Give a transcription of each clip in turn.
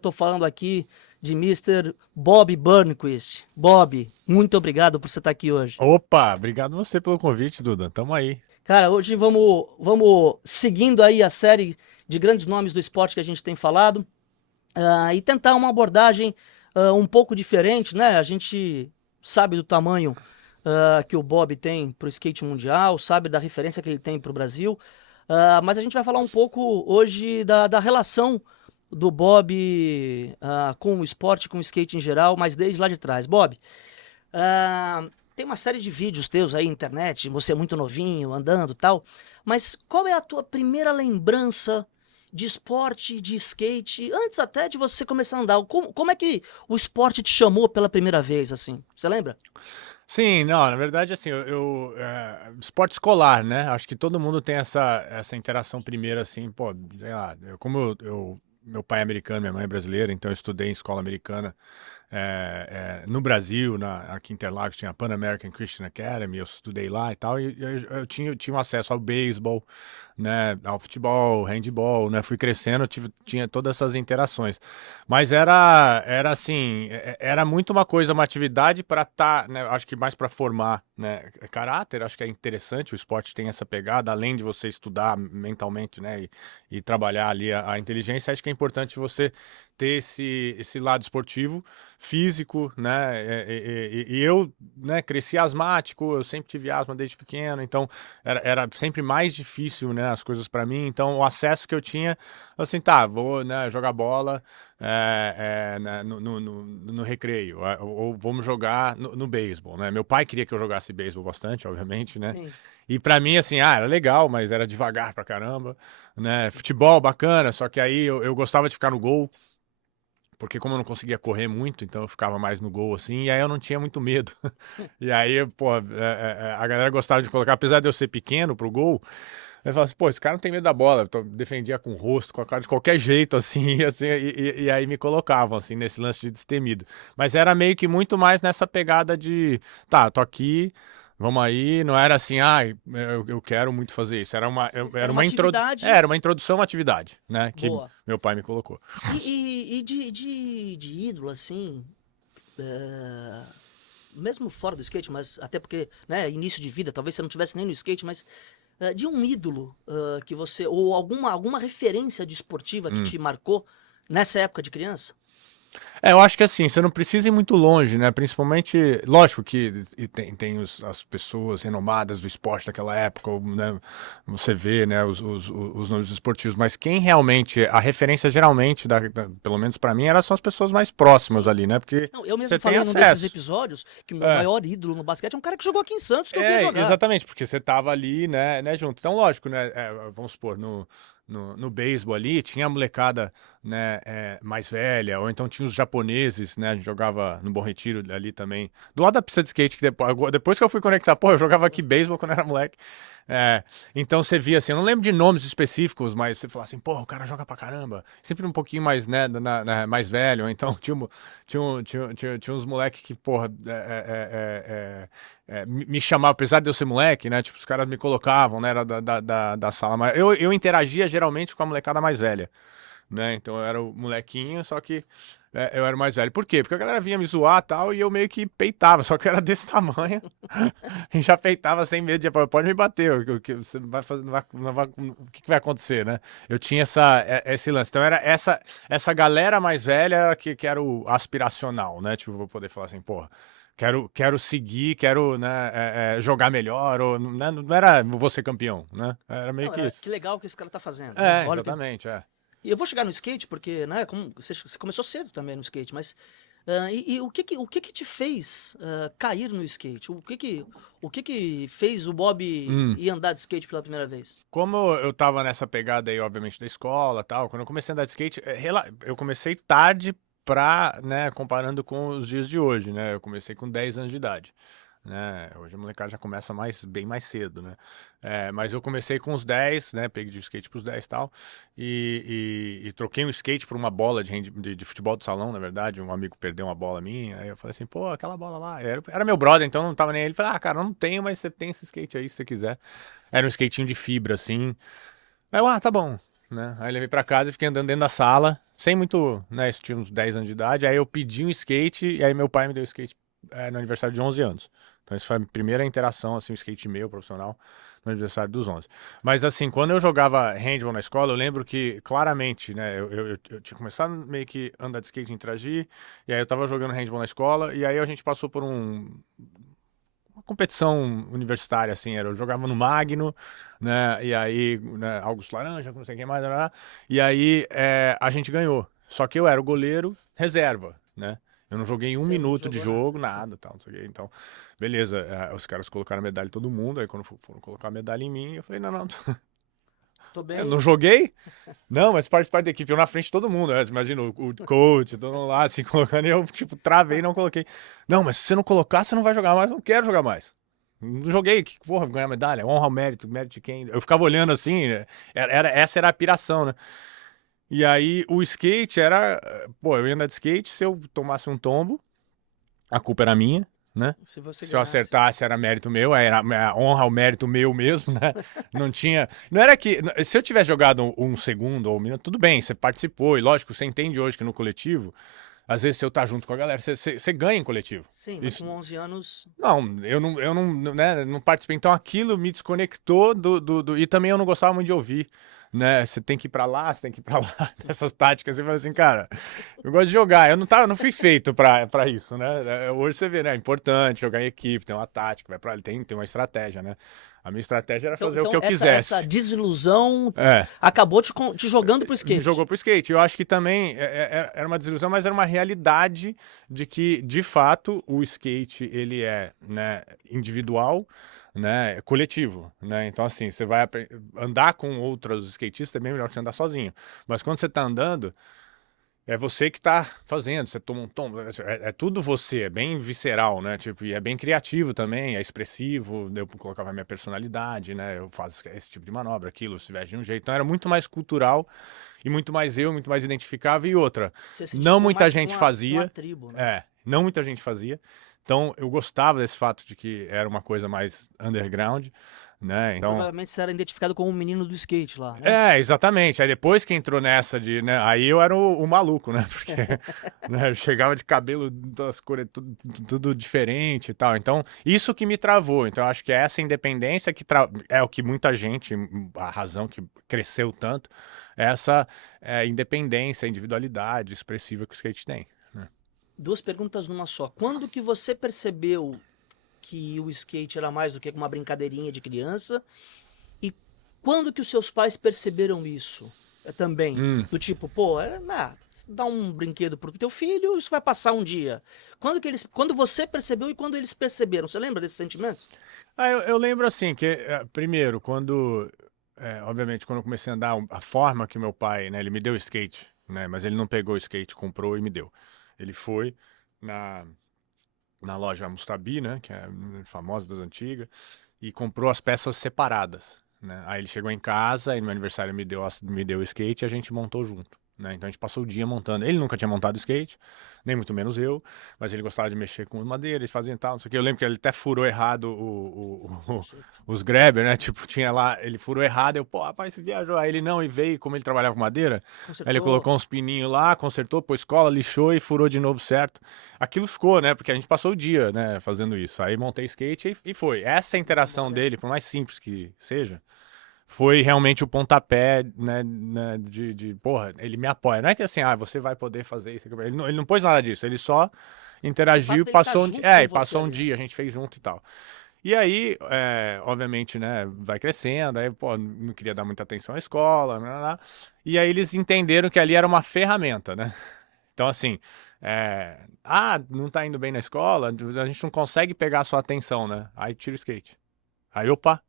Estou falando aqui de Mister Bob Burnquist. Bob, muito obrigado por você estar aqui hoje. Opa, obrigado você pelo convite, Duda. Tamo aí. Cara, hoje vamos seguindo aí a série de grandes nomes do esporte que a gente tem falado, e tentar uma abordagem um pouco diferente, né? A gente sabe do tamanho que o Bob tem para o skate mundial, sabe da referência que ele tem para o Brasil, mas a gente vai falar um pouco hoje da relação do Bob com o esporte, com o skate em geral, mas desde lá de trás. Bob, tem uma série de vídeos teus aí na internet, você é muito novinho, andando e tal, mas qual é a tua primeira lembrança de esporte, de skate, antes até de você começar a andar? Como é que o esporte te chamou pela primeira vez, assim? Você lembra? Sim, não, na verdade, assim, esporte escolar, né? Acho que todo mundo tem essa interação primeira, assim, pô, sei lá, meu pai é americano, minha mãe é brasileira, então eu estudei em escola americana. No Brasil, aqui em Interlagos, tinha a Pan American Christian Academy, eu estudei lá e tal, e eu tinha um acesso ao beisebol, né, ao futebol, handball, né, fui crescendo, tinha todas essas interações. Mas era assim, era muito uma coisa, uma atividade para estar, né, acho que mais para formar, né, caráter, acho que é interessante, o esporte tem essa pegada, além de você estudar mentalmente, né, e trabalhar ali a inteligência, acho que é importante você ter esse lado esportivo, físico, né? E eu, né, cresci asmático, eu sempre tive asma desde pequeno, então era sempre mais difícil, né, as coisas para mim. Então o acesso que eu tinha, assim, tá, vou, né, jogar bola né, no recreio, ou vamos jogar no beisebol, né? Meu pai queria que eu jogasse beisebol bastante, obviamente, né? Sim. E pra mim, assim, era legal, mas era devagar pra caramba, né? Futebol, bacana, só que aí eu gostava de ficar no gol, porque como eu não conseguia correr muito, então eu ficava mais no gol, assim, e aí eu não tinha muito medo. E aí, pô, a galera gostava de colocar, apesar de eu ser pequeno pro gol, eu falava assim, pô, esse cara não tem medo da bola, defendia com o rosto, com a cara, de qualquer jeito, assim, e aí me colocavam, assim, nesse lance de destemido. Mas era meio que muito mais nessa pegada de, tá, tô aqui, vamos aí, não era assim, ah, eu quero muito fazer isso, Era uma atividade era uma introdução à atividade, né, que boa. meu pai me colocou. E de ídolo, assim, é, mesmo fora do skate, mas até porque, né, início de vida, talvez você não tivesse nem no skate, mas de um ídolo que você, ou alguma referência de esportiva que Hum. te marcou nessa época de criança? Eu acho que assim, você não precisa ir muito longe, né? Principalmente, lógico que tem as pessoas renomadas do esporte daquela época, né? Você vê, né, os nomes esportivos, mas quem realmente, a referência geralmente, pelo menos pra mim, era só as pessoas mais próximas Sim. ali, né? Porque Não, eu você mesmo tem falei num desses acesso. episódios que o meu É. maior ídolo no basquete é um cara que jogou aqui em Santos que eu via jogar. Exatamente, porque você tava ali, né, junto. Então, lógico, né, vamos supor, no beisebol ali, tinha a molecada, né, mais velha, ou então tinha os japoneses, né, a gente jogava no Bom Retiro ali também, do lado da pista de skate, que depois que eu fui conectar, pô, eu jogava aqui beisebol quando era moleque. É, então você via assim, eu não lembro de nomes específicos, mas você falava assim, pô, o cara joga pra caramba, sempre um pouquinho mais, né, mais velho, ou então tinha uns moleques que, porra, me chamavam, apesar de eu ser moleque, né? Tipo, os caras me colocavam, né? Era da sala. Mas eu interagia geralmente com a molecada mais velha, né? Então eu era o molequinho, só que eu era o mais velho. Por quê? Porque a galera vinha me zoar e tal, e eu meio que peitava, só que eu era desse tamanho. E já peitava sem medo de, pode me bater, você não vai fazer, o que vai acontecer, né? Eu tinha esse lance. Então era essa galera mais velha que era o aspiracional, né? Tipo, vou poder falar assim, porra. Quero seguir, quero, né, jogar melhor, ou, né, não era vou ser campeão, né? Era meio Não, que isso. que legal que esse cara tá fazendo, né? Olha que. Exatamente, é. E eu vou chegar no skate porque, né, como você começou cedo também no skate, mas e o que que te fez cair no skate? O que que fez o Bob Hum. ir andar de skate pela primeira vez? Como eu tava nessa pegada aí, obviamente, da escola e tal, quando eu comecei a andar de skate, eu comecei tarde né, comparando com os dias de hoje, né? Eu comecei com 10 anos de idade, né? Hoje a molecada já começa bem mais cedo, né? Mas eu comecei com os 10, né? Peguei de skate pros 10 e tal, e troquei um skate por uma bola de futebol de salão, na verdade. Um amigo perdeu uma bola minha, aí eu falei assim, pô, aquela bola lá. Era meu brother, então não tava nem ele. Falei, ah, cara, eu não tenho, mas você tem esse skate aí se você quiser. Era um skatinho de fibra, assim. Aí eu, tá bom. né? Aí levei pra casa e fiquei andando dentro da sala, sem muito, né? Isso tinha uns 10 anos de idade. Aí eu pedi um skate e aí meu pai me deu o skate no aniversário de 11 anos. Então essa foi a primeira interação, assim, um skate meu, profissional, no aniversário dos 11. Mas assim, quando eu jogava handball na escola, eu lembro que claramente, né? Eu tinha começado meio que andar de skate, interagir, e aí eu tava jogando handball na escola, e aí a gente passou por uma competição universitária, assim, eu jogava no Magno, né, e aí, né, Augusto Laranja, não sei quem mais, e aí a gente ganhou, só que eu era o goleiro reserva, né, eu não joguei um Você não minuto de jogou jogo, nada. nada, tal, não sei o quê, então, beleza, os caras colocaram a medalha em todo mundo, aí quando foram colocar a medalha em mim, eu falei, não, Tô eu não bem. joguei, não, mas faz parte da equipe, eu na frente de todo mundo, né? Imagina o coach, todo mundo lá, assim, colocando, e eu, tipo, travei e não coloquei. Não, mas se você não colocar, você não vai jogar mais, eu não quero jogar mais. Não joguei, que porra, ganhar medalha, honra ao mérito, mérito de quem? Eu ficava olhando assim, né? Essa era a piração, né? E aí o skate era, pô, eu ia andar de skate, se eu tomasse um tombo, a culpa era minha, né? Se você Se eu ganhasse. acertasse era mérito meu, aí era a honra ao mérito meu mesmo, né? Não tinha. Não era que. Se eu tivesse jogado um segundo ou um minuto, tudo bem, você participou, e lógico, você entende hoje que no coletivo, às vezes se eu tá junto com a galera, você ganha em coletivo. Sim, mas Isso, com 11 anos. não, eu não, né, não participei. Então aquilo me desconectou e também eu não gostava muito de ouvir, né? Você tem que ir pra lá, você tem que ir pra lá, dessas táticas. Eu falei assim, cara, eu gosto de jogar. Eu não fui feito pra isso, né? Hoje você vê, né? É importante jogar em equipe, tem uma tática, tem uma estratégia, né? A minha estratégia era Então, fazer o que então eu essa quisesse. desilusão É, acabou te jogando pro me skate. jogou pro skate. Eu acho que também era uma desilusão, mas era uma realidade de que, de fato, o skate ele é, né, individual, né, coletivo, né? Então assim, você vai andar com outros skatistas é bem melhor que você andar sozinho. Mas quando você tá andando, é você que tá fazendo, você toma um tombo, é tudo você, é bem visceral, né? Tipo, e é bem criativo também, é expressivo, eu colocava a minha personalidade, né? Eu faço esse tipo de manobra, aquilo, se veste de um jeito. Então era muito mais cultural e muito mais identificável. E outra, Você se não enxergou muita mais como gente uma fazia, tribo, né? não muita gente fazia. Então eu gostava desse fato de que era uma coisa mais underground, né? Então Provavelmente você era identificado como um menino do skate lá, né? exatamente. Aí depois que entrou nessa de, né, aí eu era o maluco, né? Porque né, eu chegava de cabelo das cores tudo diferente e tal. Então, isso que me travou. Então, eu acho que essa independência é o que muita gente, a razão que cresceu tanto, é essa independência, individualidade expressiva que o skate tem, né? Duas perguntas numa só. Quando que você percebeu que o skate era mais do que uma brincadeirinha de criança? E quando que os seus pais perceberam isso? Também, Hum. do tipo, pô, dá um brinquedo pro teu filho, isso vai passar um dia. Quando você percebeu e quando eles perceberam? Você lembra desse sentimento? Eu lembro assim que, primeiro, obviamente, quando eu comecei a andar, a forma que meu pai, né, ele me deu o skate, né, mas ele não pegou o skate, comprou e me deu. Ele foi na, na loja Mustabi, né, que é famosa das antigas, e comprou as peças separadas, né. Aí ele chegou em casa e no meu aniversário me deu o skate e a gente montou junto, né. Então a gente passou o dia montando. Ele nunca tinha montado skate, nem muito menos eu, mas ele gostava de mexer com madeira, eles faziam tal, não sei o que. Eu lembro que ele até furou errado os grabber, né? Tipo, tinha lá, ele furou errado, eu, pô, rapaz, você viajou. Aí ele não, e veio, como ele trabalhava com madeira, aí ele Consertou? colocou uns pininhos lá, consertou, pôs cola, lixou e furou de novo certo. Aquilo ficou, né? Porque a gente passou o dia, né, fazendo isso. Aí montei skate e foi. Essa interação Memória. dele, por mais simples que seja, foi realmente o pontapé, né, porra, ele me apoia. Não é que assim, você vai poder fazer isso. Ele não pôs nada disso, ele só O interagiu, fato dele estar junto com e você passou um ali, né? dia, a gente fez junto e tal. E aí, obviamente, né, vai crescendo, aí, pô, não queria dar muita atenção à escola, blá, blá, blá. E aí eles entenderam que ali era uma ferramenta, né? Então, assim, não tá indo bem na escola, a gente não consegue pegar a sua atenção, né? Aí tira o skate. Aí, opa,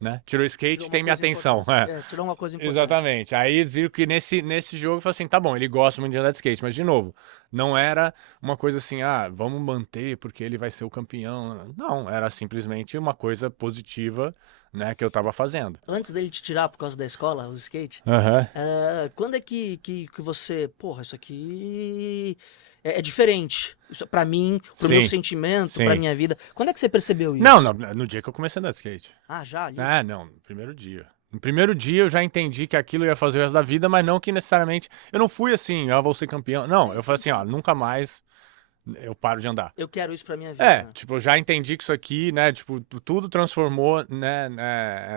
né? Tirou o Tirou skate, uma tem minha coisa atenção. importante. Tirou uma coisa importante. Exatamente. Aí viu que nesse jogo, falou assim, tá bom, ele gosta muito de andar de skate, mas de novo, não era uma coisa assim, vamos manter porque ele vai ser o campeão. Não, era simplesmente uma coisa positiva, né, que eu tava fazendo. Antes dele te tirar por causa da escola, o skate, Aham. quando é que você, porra, isso aqui é diferente. Isso, pra mim, pro meu Sim, sentimento, pra sim. minha vida. Quando é que você percebeu Não, isso? no dia que eu comecei a andar de skate. Ah, já ali. Não, no primeiro dia. No primeiro dia eu já entendi que aquilo eu ia fazer o resto da vida, mas não que necessariamente... Eu não fui assim, eu vou ser campeão. Não, eu falei assim, ó, nunca mais eu paro de andar. Eu quero isso pra minha É, vida. tipo, eu já entendi que isso aqui, né, tipo, tudo transformou, né,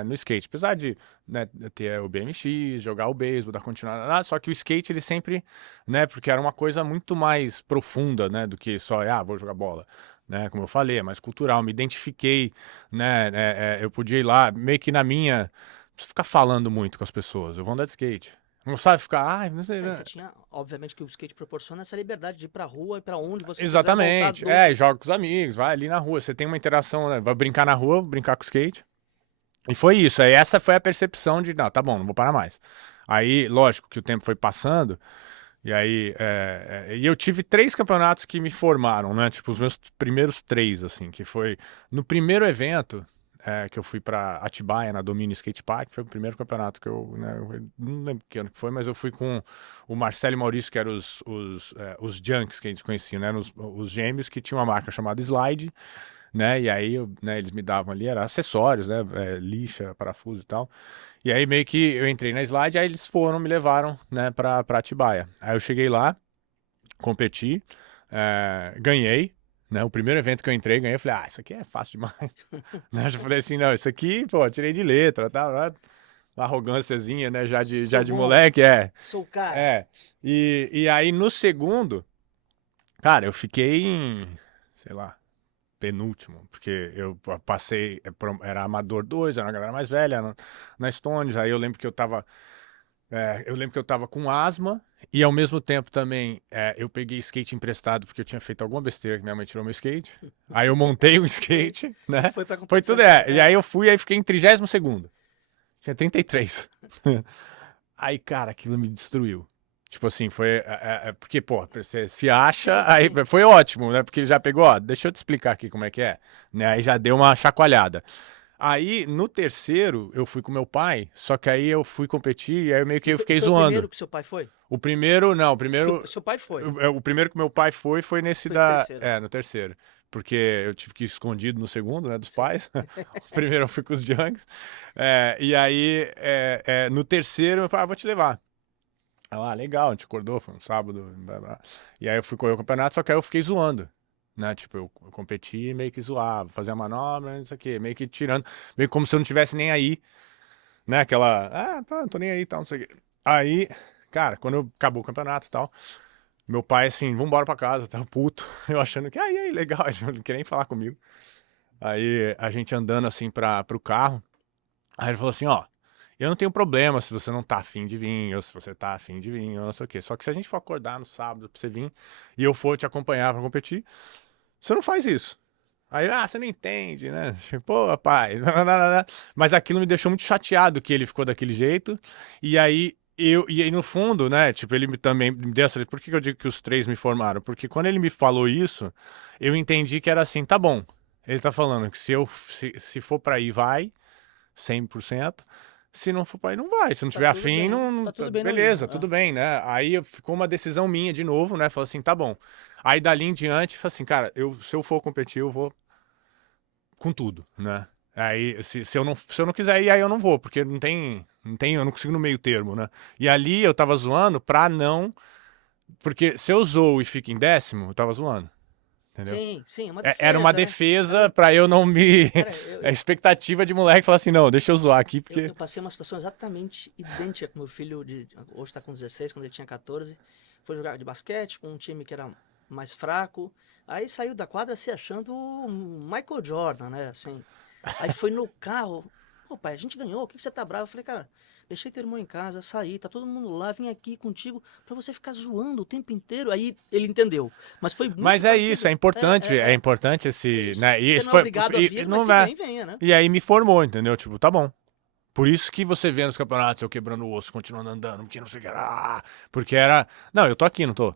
no skate. Apesar de, né, ter o BMX, jogar o beisebol, dar continuidade, só que o skate, ele sempre, né, porque era uma coisa muito mais profunda, né, do que só, vou jogar bola, né, como eu falei, é mais cultural, me identifiquei, né, eu podia ir lá, meio que na minha, não preciso ficar falando muito com as pessoas, eu vou andar de skate. Não sabe ficar, não sei, Aí né? você tinha, obviamente, que o skate proporciona essa liberdade de ir pra rua e pra onde você quiser voltar Exatamente. do... Joga com os amigos, vai ali na rua. Você tem uma interação, né? Vai brincar na rua, brincar com o skate. E foi isso. Aí essa foi a percepção de, não, tá bom, não vou parar mais. Aí, lógico que o tempo foi passando. E aí, e eu tive 3 campeonatos que me formaram, né? Tipo, os meus primeiros 3, assim, que foi no primeiro evento, que eu fui pra Atibaia, na Domínio Skate Park, foi o primeiro campeonato que eu, né, eu não lembro que ano que foi, mas eu fui com o Marcelo e Maurício, que eram os Junks que a gente conhecia, né? Os gêmeos que tinham uma marca chamada Slide, né? E aí, né, eles me davam ali, era acessórios, né? Lixa, parafuso e tal. E aí meio que eu entrei na Slide, aí eles me levaram, né, pra Atibaia. Aí eu cheguei lá, competi, ganhei, né, o primeiro evento que eu entrei, ganhei, eu falei, isso aqui é fácil demais. Né, eu já falei assim, não, isso aqui, pô, tirei de letra, tá, uma arrogânciazinha, né, já Sou de bom, moleque, sou o cara. é. E aí no segundo, cara, eu fiquei em, sei lá, penúltimo, porque eu passei, era Amador 2, era uma galera mais velha na Stones, aí eu lembro que eu tava com asma e ao mesmo tempo também eu peguei skate emprestado porque eu tinha feito alguma besteira que minha mãe tirou meu skate. Aí eu montei um skate, E né? foi pra Foi competição. tudo, E aí eu fui, aí fiquei em 32º. Tinha 33. Aí, cara, aquilo me destruiu. Tipo assim, foi. Porque, pô, você se acha, Sim, aí sim. foi ótimo, né? Porque ele já pegou, ó, deixa eu te explicar aqui como é que é. Né? Aí já deu uma chacoalhada. Aí, no terceiro, eu fui com meu pai, só que aí eu fui competir e aí meio que E eu e fiquei foi o primeiro zoando. que seu pai foi? O primeiro, não, o Que primeiro. o seu pai foi. O primeiro que meu pai foi nesse Foi no da. terceiro. No terceiro. Porque eu tive que ir escondido no segundo, né, dos Sim. pais. O primeiro eu fui com os Junks. E aí, no terceiro, meu pai, vou te levar. Legal, a gente acordou, foi um sábado. Blá, blá. E aí eu fui correr o campeonato, só que aí eu fiquei zoando. Né? Tipo, eu competi e meio que zoava, fazia manobra, não sei o quê, meio que tirando, meio como se eu não tivesse nem aí, né? Aquela, tá, não tô nem aí e tal, não sei o quê. Aí, cara, quando acabou o campeonato e tal, meu pai assim, vambora pra casa, tá puto, eu achando que, aí, legal, ele não queria nem falar comigo. Aí a gente andando assim pro carro, aí ele falou assim, ó, eu não tenho problema se você não tá afim de vir, ou se você tá afim de vir, ou não sei o quê. Só que se a gente for acordar no sábado pra você vir e eu for te acompanhar pra competir, você não faz isso. Aí, você não entende, né? Pô, pai. Mas aquilo me deixou muito chateado que ele ficou daquele jeito. E aí no fundo, né? Tipo, ele também me deu essa. Por que eu digo que os 3 me formaram? Porque quando ele me falou isso, eu entendi que era assim, tá bom. Ele tá falando que se for pra ir, vai, 100%. Se não for pra ir, não vai. Se não Tá tiver tudo afim, bem. não. Tá tudo bem não ir. Beleza, tudo bem, né? Aí ficou uma decisão minha de novo, né? Falou assim, tá bom. Aí dali em diante, falei assim, cara, se eu for competir, eu vou com tudo, né? Aí, se eu não quiser ir, aí eu não vou, porque eu não consigo no meio termo, né? E ali eu tava zoando pra não. Porque se eu zoo e fico em 10º, eu tava zoando, entendeu? Sim, sim, é uma Era uma defesa, né? defesa pra eu não me. Cara, A expectativa de moleque falar assim, não, deixa eu zoar aqui, porque. eu passei uma situação exatamente idêntica com meu filho, hoje tá com 16, quando ele tinha 14. Foi jogar de basquete com um time que era mais fraco. Aí saiu da quadra se achando um Michael Jordan, né? Assim. Aí foi no carro. Pô, pai, a gente ganhou, o que você tá bravo? Eu falei, cara, deixei teu irmão em casa, saí, tá todo mundo lá, vim aqui contigo pra você ficar zoando o tempo inteiro. Aí ele entendeu. Mas foi muito Mas é isso, parecido. é importante É esse, isso. né? E Você esse não é foi, obrigado a vir, mas não se é. vem, venha, né? E aí me formou, entendeu? Tipo, tá bom. Por isso que você vê nos campeonatos eu quebrando o osso, continuando andando, porque não sei o que era. Porque era. Não, eu tô aqui, não tô.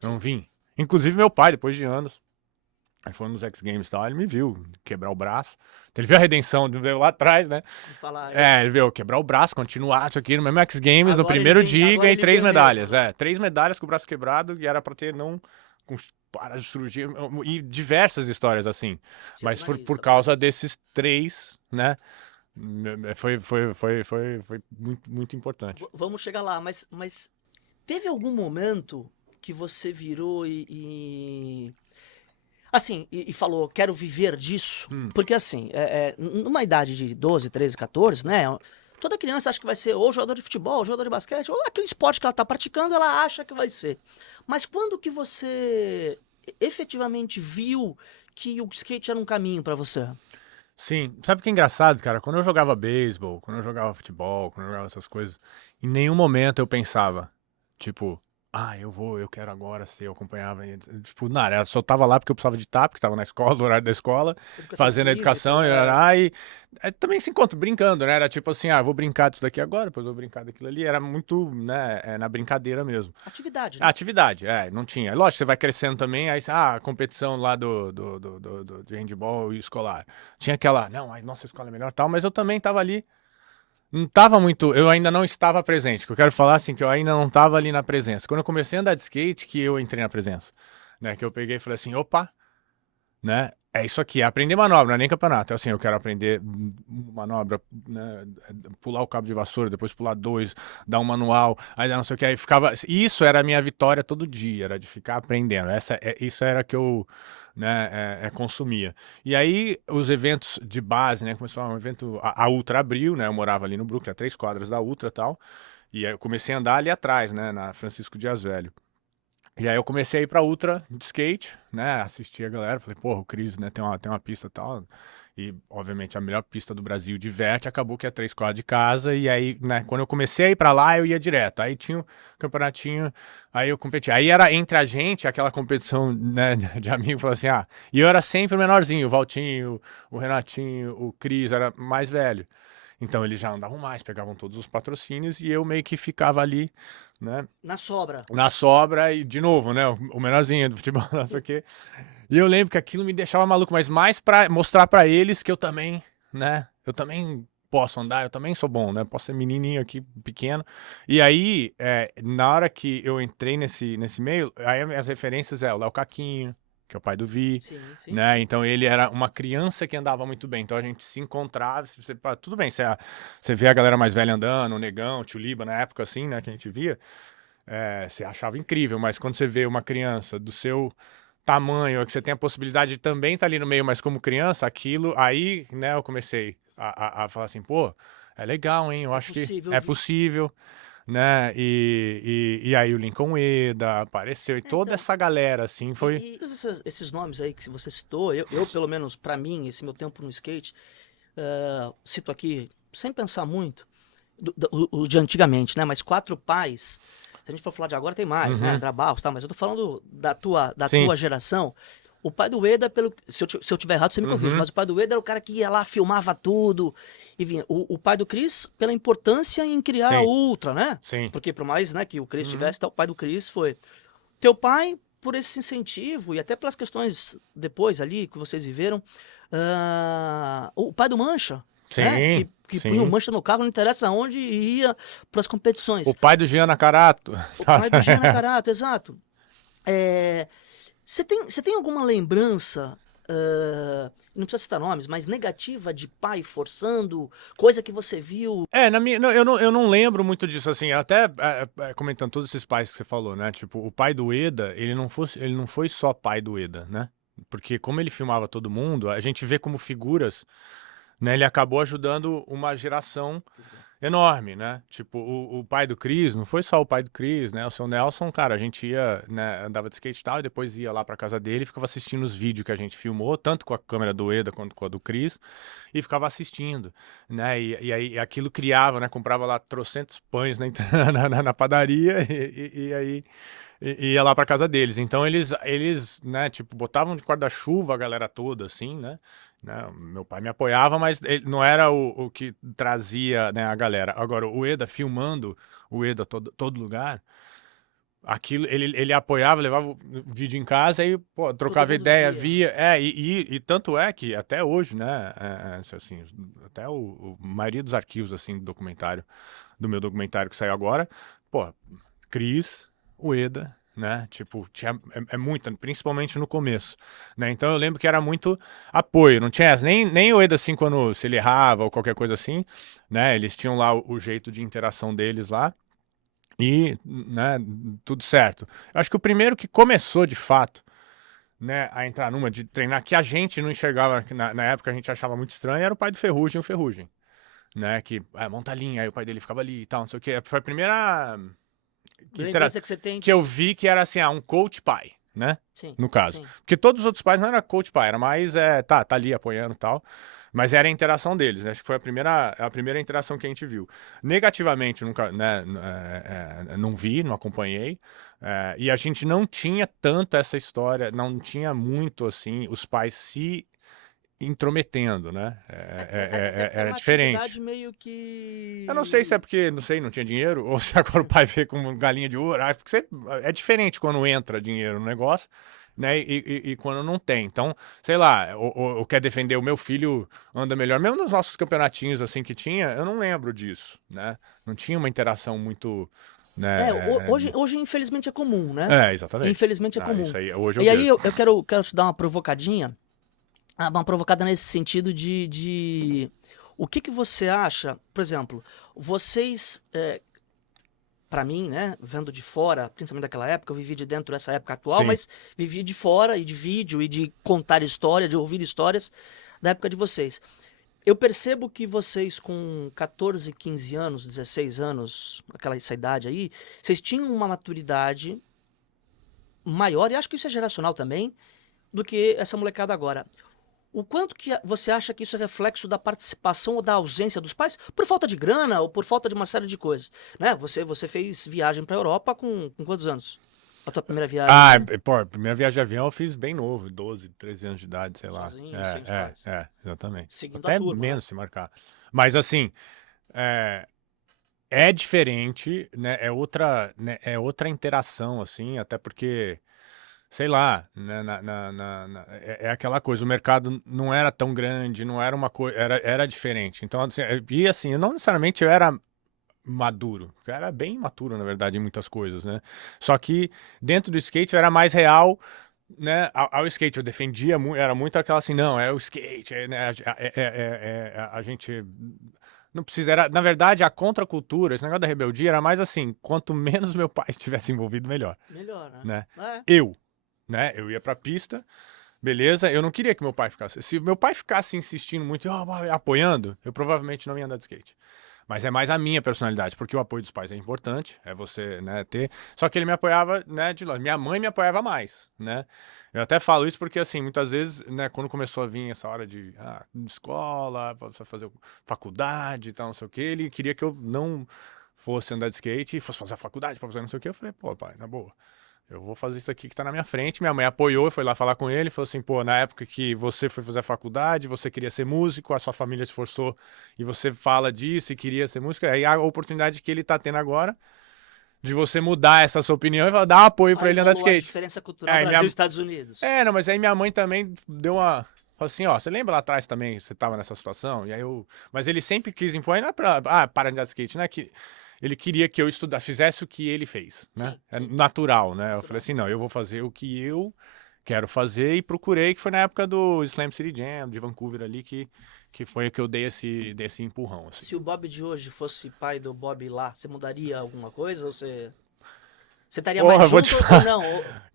Eu não Sim. vim. Inclusive meu pai, depois de anos, aí foi nos X Games e tal, ele me viu quebrar o braço. Então ele viu a redenção, ele veio lá atrás, né? De falar, Ele veio quebrar o braço, continuar isso aqui no mesmo X Games, no primeiro dia, agora ganhei ele 3 veio medalhas. mesmo, né? 3 medalhas com o braço quebrado, e era pra ter não. Com para de cirurgia, e diversas histórias assim. Tira Mas o por nariz, causa exatamente. desses 3, né? Foi muito, muito importante. Vamos chegar lá, mas teve algum momento que você virou assim, e falou, quero viver disso? Hum. Porque assim, numa idade de 12, 13, 14, né? Toda criança acha que vai ser ou jogador de futebol, ou jogador de basquete, ou aquele esporte que ela tá praticando, ela acha que vai ser. Mas quando que você efetivamente viu que o skate era um caminho pra você? Sim, sabe o que é engraçado, cara? Quando eu jogava beisebol, quando eu jogava futebol, quando eu jogava essas coisas, em nenhum momento eu pensava, tipo, eu quero agora ser, eu acompanhava. Tipo, não, eu só tava lá porque eu precisava de estar, porque estava na escola, no horário da escola, Educação fazendo a física, educação, e também se encontra brincando, né? Era tipo assim, vou brincar disso daqui agora, depois vou brincar daquilo ali. Era muito, né, na brincadeira mesmo. atividade, A né? atividade, não tinha. Lógico, você vai crescendo também, aí, a competição lá de handball escolar. Tinha aquela, não, a nossa escola é melhor e tal, mas eu também tava ali, não tava muito, eu ainda não estava presente, que eu quero falar assim, que eu ainda não tava ali na presença. Quando eu comecei a andar de skate, que eu entrei na presença, né, que eu peguei e falei assim, opa, né? É isso aqui, é aprender manobra, não é nem campeonato. É assim, eu quero aprender manobra, né, pular o cabo de vassoura, depois pular dois, dar um manual, aí não sei o que, aí ficava. Isso era a minha vitória todo dia, era de ficar aprendendo. Isso era que eu, né, consumia. E aí, os eventos de base, né? Começou um evento, a Ultra abriu, né? Eu morava ali no Brooklyn, a 3 quadras da Ultra e tal. E aí eu comecei a andar ali atrás, né? Na Francisco Dias Velho. E aí eu comecei a ir pra Ultra de skate, né? Assistir a galera, falei, porra, o Cris, né, tem uma pista e tal. E, obviamente, a melhor pista do Brasil de vert, acabou que é 3 quadras de casa. E aí, né, quando eu comecei a ir pra lá, eu ia direto. Aí tinha o campeonatinho, aí eu competia. Aí era entre a gente, aquela competição, né, de amigo, falou assim, e eu era sempre o menorzinho, o Valtinho, o Renatinho, o Cris, era mais velho. Então eles já andavam mais, pegavam todos os patrocínios e eu meio que ficava ali, né? Na sobra. Na sobra e, de novo, né? O menorzinho do futebol, não sei o quê. E eu lembro que aquilo me deixava maluco, mas mais pra mostrar pra eles que eu também, né? Eu também posso andar, eu também sou bom, né? Posso ser menininho aqui, pequeno. E aí, na hora que eu entrei nesse meio, aí as referências o Léo Caquinho, que é o pai do Vi, Sim, sim. né? Então ele era uma criança que andava muito bem. Então a gente se encontrava, tudo bem, você vê a galera mais velha andando, o Negão, o Tio Liba, na época assim, né, que a gente via, você achava incrível, mas quando você vê uma criança do seu tamanho, que você tem a possibilidade de também estar ali no meio, mas como criança, aquilo, aí, né, eu comecei a falar assim, pô, é legal, hein? Eu É acho que possível. é possível, né? E aí o Lincoln Ueda apareceu, e toda Então, essa galera, assim, foi. e esses nomes aí que você citou, eu pelo menos pra mim, esse meu tempo no skate, cito aqui, sem pensar muito, o de antigamente, né? Mas Quatro Pais, se a gente for falar de agora, tem mais, né? Uhum. André Barros, tá? Mas eu tô falando da Sim. tua geração. O pai do Eda, se eu tiver errado, você me corrige, Uhum. mas o pai do Eda era o cara que ia lá, filmava tudo e vinha. O pai do Chris, pela importância em criar a Sim. Ultra, né? Sim. Porque por mais, né, que o Chris Uhum. tivesse, o pai do Chris foi. Teu pai, por esse incentivo e até pelas questões depois ali que vocês viveram, o pai do Mancha, né? Sim. Que punha o Sim. Mancha no carro, não interessa onde ia para as O competições. pai do Gian Nakarato. O pai do Gia Nakarato, exato. É, você tem alguma lembrança, não precisa citar nomes, mas negativa de pai forçando, coisa que você viu? Eu não lembro muito disso, assim, até comentando todos esses pais que você falou, né? Tipo, o pai do Eda, ele não foi só pai do Eda, né? Porque como ele filmava todo mundo, a gente vê como figuras, né? Ele acabou ajudando uma geração enorme, né? Tipo, o pai do Chris, não foi só o pai do Chris, né? O seu Nelson, cara, a gente ia, né, andava de skate e tal, e depois ia lá pra casa dele e ficava assistindo os vídeos que a gente filmou, tanto com a câmera do Eda quanto com a do Chris, e ficava assistindo, né? E aí aquilo criava, né? Comprava lá trocentos pães na padaria e aí ia lá pra casa deles. Então eles, né, tipo, botavam de guarda-chuva a galera toda, assim, né? Meu pai me apoiava, mas ele não era o que trazia, né, a galera. Agora, o Eda filmando, o Eda todo lugar, aquilo, ele apoiava, levava o vídeo em casa e, pô, Todo trocava mundo ideia, via. via. E tanto é que até hoje, né, assim, até a maioria dos arquivos, assim, do meu documentário que saiu agora, pô, Cris, o Eda, né? Tipo, é muito, principalmente no começo, né? Então eu lembro que era muito apoio, não tinha essa, nem o Eda assim, quando se ele errava ou qualquer coisa assim, né? Eles tinham lá o jeito de interação deles lá e, né, tudo certo. Eu acho que o primeiro que começou de fato, né, a entrar numa de treinar que a gente não enxergava, que na época a gente achava muito estranho, era o pai do Ferrugem, o Ferrugem, né? Que monta a linha, aí o pai dele ficava ali e tal, não sei o que. Foi a primeira Lembrança que você tem que eu vi que era assim, um coach pai, né? Sim, No caso. sim. Porque todos os outros pais não era coach pai, era mais, tá ali apoiando e tal. Mas era a interação deles, né? Acho que foi a primeira interação que a gente viu. Negativamente, nunca, né, não vi, não acompanhei. E a gente não tinha tanto essa história, não tinha muito, assim, os pais se intrometendo, né? É Era uma diferente. atividade meio Eu não sei se é que. porque, não sei, não tinha dinheiro, ou se agora o Sim. pai vê como galinha de ouro. Porque é diferente quando entra dinheiro no negócio, né? E quando não tem. Então, sei lá, ou quer defender o meu filho anda melhor. Mesmo nos nossos campeonatinhos assim que tinha, eu não lembro disso, né? Não tinha uma interação muito, né? Hoje, infelizmente, é comum, né? Exatamente. Infelizmente é comum. Isso aí, hoje eu E aí vejo. eu quero te dar uma provocadinha, uma provocada nesse sentido de o que você acha, por exemplo, vocês, pra mim, né, vendo de fora, principalmente daquela época, eu vivi de dentro dessa época atual, Sim, mas vivi de fora e de vídeo e de contar história, de ouvir histórias da época de vocês. Eu percebo que vocês com 14, 15 anos, 16 anos, essa idade aí, vocês tinham uma maturidade maior, e acho que isso é geracional também, do que essa molecada agora. O quanto que você acha que isso é reflexo da participação ou da ausência dos pais? Por falta de grana ou por falta de uma série de coisas, né? Você fez viagem para a Europa com quantos anos? A tua primeira viagem pô, a primeira viagem de avião eu fiz bem novo, 12, 13 anos de idade, sei lá. sozinho, sem os pais? Exatamente. Seguindo a Até turma, né? menos se marcar. Mas assim, é, é diferente, né? É outra interação, assim, até porque, sei lá, né? É aquela coisa, o mercado não era tão grande, não era uma coisa, era diferente. Então, assim, e assim, eu não necessariamente eu era maduro. Eu era bem imaturo, na verdade, em muitas coisas, né? Só que dentro do skate eu era mais real, né? Ao skate eu defendia muito, era muito aquela assim, não, é o skate, né? A gente não precisa, era, na verdade, a contracultura, esse negócio da rebeldia era mais assim, quanto menos meu pai estivesse envolvido, melhor, Melhor, né? né? É. Eu, né? Eu ia pra pista, beleza? Eu não queria que meu pai ficasse. Se meu pai ficasse insistindo muito, apoiando, eu provavelmente não ia andar de skate. Mas é mais a minha personalidade, porque o apoio dos pais é importante, é você, né, ter. Só que ele me apoiava, né, de longe. Minha mãe me apoiava mais, né? Eu até falo isso porque, assim, muitas vezes, né, quando começou a vir essa hora de escola, pra fazer faculdade e tal, não sei o quê, ele queria que eu não fosse andar de skate e fosse fazer a faculdade pra fazer não sei o quê. Eu falei, pô, pai, na boa. Eu vou fazer isso aqui que tá na minha frente. Minha mãe apoiou, foi lá falar com ele, falou assim, pô, na época que você foi fazer a faculdade, você queria ser músico, a sua família se forçou e você fala disso e queria ser músico, aí a oportunidade que ele tá tendo agora de você mudar essa sua opinião e dar um apoio pra Aí ele andar de rolou a skate. diferença cultural Aí Brasil e minha... Estados Unidos. Não, mas aí minha mãe também deu uma... Falou assim, ó, você lembra lá atrás também, você tava nessa situação? E aí eu... Mas ele sempre quis impor, não é pra... para de andar de skate, né? Que ele queria que eu estudasse, fizesse o que ele fez, né? Sim, É sim. natural, né? Eu Natural. falei assim, não, eu vou fazer o que eu quero fazer e procurei, que foi na época do Slam City Jam, de Vancouver ali, que foi que eu dei esse empurrão, assim. Se o Bob de hoje fosse pai do Bob lá, você mudaria alguma coisa? Ou você estaria mais Porra, eu vou te junto ou falar. não?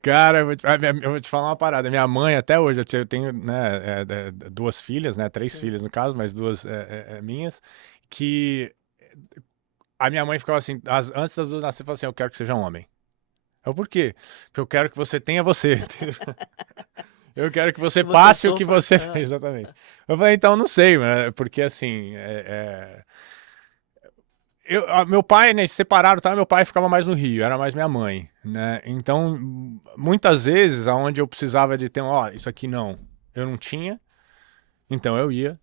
Cara, eu vou te falar uma parada. Minha mãe, até hoje, eu tenho, né, duas filhas, né? Três Sim. filhas no caso, mas duas minhas, que a minha mãe ficava assim, antes das duas nascer, falava assim, eu quero que seja um homem. Eu, por quê? Porque eu quero que você tenha você, entendeu? Eu quero que você Que você passe o que sofra. você fez, exatamente. Eu falei, então, não sei, né? Porque assim, meu pai, né, se separaram, tá? Meu pai ficava mais no Rio, era mais minha mãe, né? Então, muitas vezes, aonde eu precisava de ter, isso aqui não, eu não tinha, então eu ia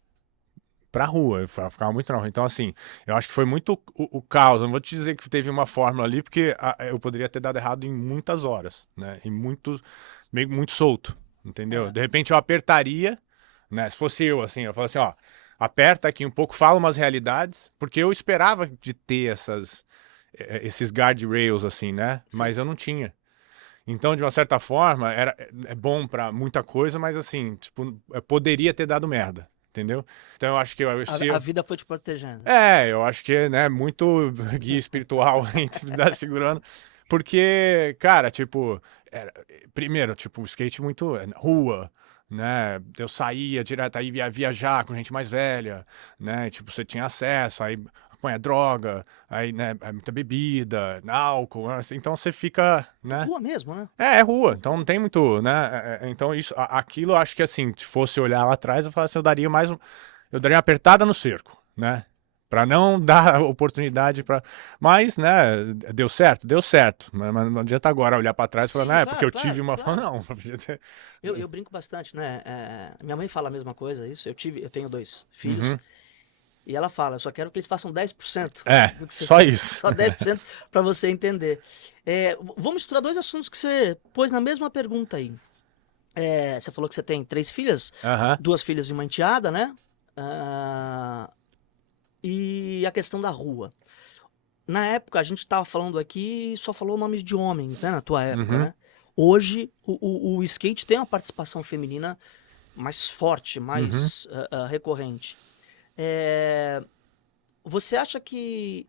pra rua, eu ficava muito na rua. Então, assim, eu acho que foi muito o caos. Não vou te dizer que teve uma fórmula ali, porque eu poderia ter dado errado em muitas horas, né? Meio muito solto, entendeu? É, De repente eu apertaria, né? Se fosse eu, assim, eu falo assim, ó, aperta aqui um pouco, fala umas realidades, porque eu esperava de ter esses guardrails, assim, né? sim. Mas eu não tinha. Então, de uma certa forma, é bom pra muita coisa, mas assim, tipo, poderia ter dado merda, entendeu? Então eu acho que A vida foi te protegendo. eu acho que, né, muito guia espiritual aí tá segurando, porque, cara, tipo, primeiro, tipo, o skate muito rua, né? Eu saía direto aí viajar com gente mais velha, né? Tipo, você tinha acesso, aí põe a droga, aí, né, muita bebida, álcool, assim, então você fica, né? Rua mesmo, né? É rua, então não tem muito, né? Então isso, aquilo eu acho que assim, se fosse olhar lá atrás, eu falasse, eu daria uma apertada no cerco, né? Pra não dar oportunidade para, mas, né? Deu certo, mas não adianta agora olhar pra trás e falar, Sim, não, é porque claro, eu tive claro, uma, claro. não, podia ter. Eu brinco bastante, né? Minha mãe fala a mesma coisa, isso. Eu tenho 2 filhos. Uhum. E ela fala, eu só quero que eles façam 10% É, do que você só fez. isso. Só 10% para você entender. Vamos misturar 2 assuntos que você pôs na mesma pergunta aí. Você falou que você tem 3 filhas, Aham. 2 filhas e uma enteada, né? E a questão da rua. Na época, a gente estava falando aqui, só falou nomes de homens, né? Na tua época, Uhum. né? Hoje, o skate tem uma participação feminina mais forte, Uhum. mais recorrente. É, Você acha que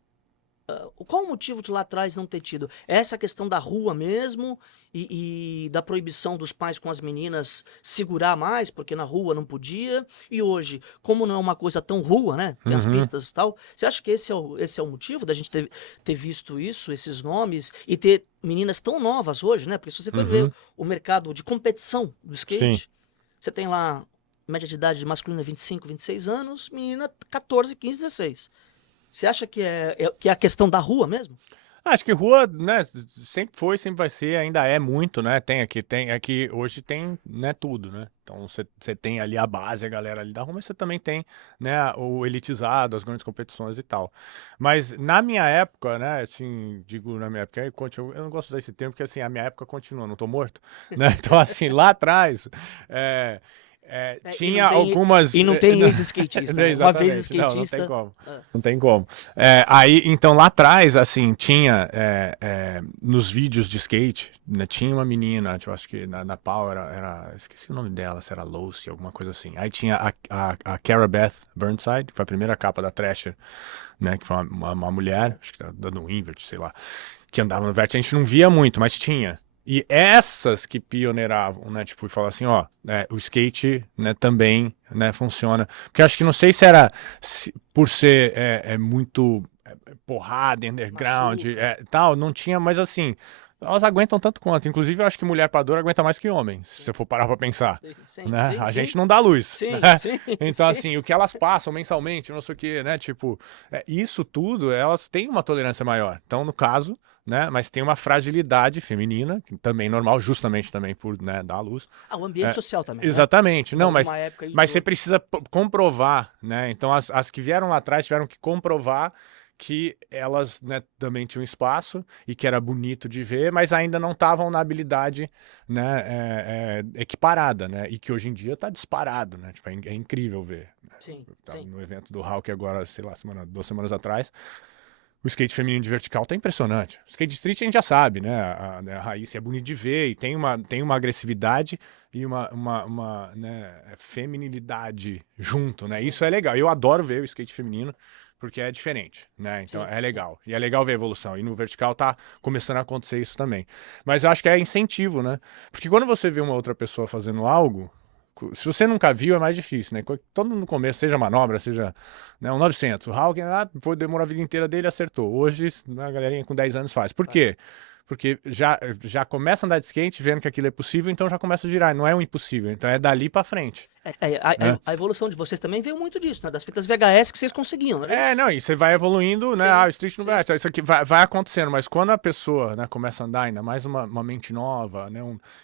qual o motivo de lá atrás não ter tido? É essa questão da rua mesmo e da proibição dos pais com as meninas segurar mais, porque na rua não podia. E hoje, como não é uma coisa tão rua, né? Tem as Uhum. pistas e tal. Você acha que esse é o motivo da gente ter visto isso, esses nomes, e ter meninas tão novas hoje, né? Porque se você for ver Uhum. o mercado de competição do Sim. skate, você tem lá média de idade masculina 25, 26 anos, menina 14, 15, 16. Você acha que é a questão da rua mesmo? Acho que rua, né, sempre foi, sempre vai ser, ainda é muito, né? Aqui hoje tem, né, tudo, né? Então você tem ali a base, a galera ali da rua, mas você também tem, né, o elitizado, as grandes competições e tal. Mas na minha época, né, assim, digo na minha época, eu não gosto de usar esse termo, porque assim, a minha época continua, não tô morto, né? Então assim, lá atrás, é, E não tinha tem, algumas. e não tem ex-skatista, né? Uma vez Exatamente, não tem skatista. como. ah, Não tem como. Aí, então lá atrás, assim, tinha nos vídeos de skate, né, tinha uma menina, eu acho que na Pau esqueci o nome dela, se era Lucy, alguma coisa assim. Aí tinha a Cara Beth Burnside, que foi a primeira capa da Thrasher, né, que foi uma mulher, acho que dando um invert, sei lá, que andava no vértice. A gente não via muito, mas tinha. E essas que pioneiravam, né, tipo, e falavam assim, ó, o skate, né, também, né, funciona. Porque eu acho que não sei se era por ser muito porrada, underground, machuca. tal, não tinha, mas assim, elas aguentam tanto quanto. Inclusive, eu acho que mulher pra dor aguenta mais que homem, se você Sim, for parar pra pensar, sim, né? sim, A sim, gente não dá luz, né? sim, sim, Então, sim. assim, o que elas passam mensalmente, não sei o que, né? Tipo, isso tudo, elas têm uma tolerância maior. Então, no caso, né? Mas tem uma fragilidade feminina, que também é normal, justamente também por, né, dar luz. O ambiente social também, né? Exatamente, não, Vamos de mas, uma época e de mas você outra. precisa comprovar, né? Então as que vieram lá atrás tiveram que comprovar que elas, né, também tinham espaço e que era bonito de ver, mas ainda não estavam na habilidade, né, equiparada, né? E que hoje em dia está disparado, né? Tipo, é incrível ver. Sim, Eu tava sim. no evento do Hulk agora, sei lá, 2 semanas atrás. O skate feminino de vertical tá impressionante. O skate street a gente já sabe, né? A Raíssa é bonito de ver e tem uma agressividade e uma né, feminilidade junto, né? Sim, Isso é legal. Eu adoro ver o skate feminino porque é diferente, né? Então sim, é sim. legal. E é legal ver a evolução. E no vertical tá começando a acontecer isso também. Mas eu acho que é incentivo, né? Porque quando você vê uma outra pessoa fazendo algo, se você nunca viu, é mais difícil, né? Todo mundo no começo, seja manobra, seja, né, um 900. O Hawking foi, demorou a vida inteira dele, acertou. Hoje, né, a galerinha com 10 anos faz. Por Faz. quê? Porque já começa a andar de skate vendo que aquilo é possível, então já começa a girar. Não é um impossível, então é dali pra frente, né? A evolução de vocês também veio muito disso, né? Das fitas VHS que vocês conseguiam, não era isso? Não, e você vai evoluindo, né? Sim, O street não sim. vai. Isso aqui vai acontecendo, mas quando a pessoa, né, começa a andar, ainda mais uma mente nova, né?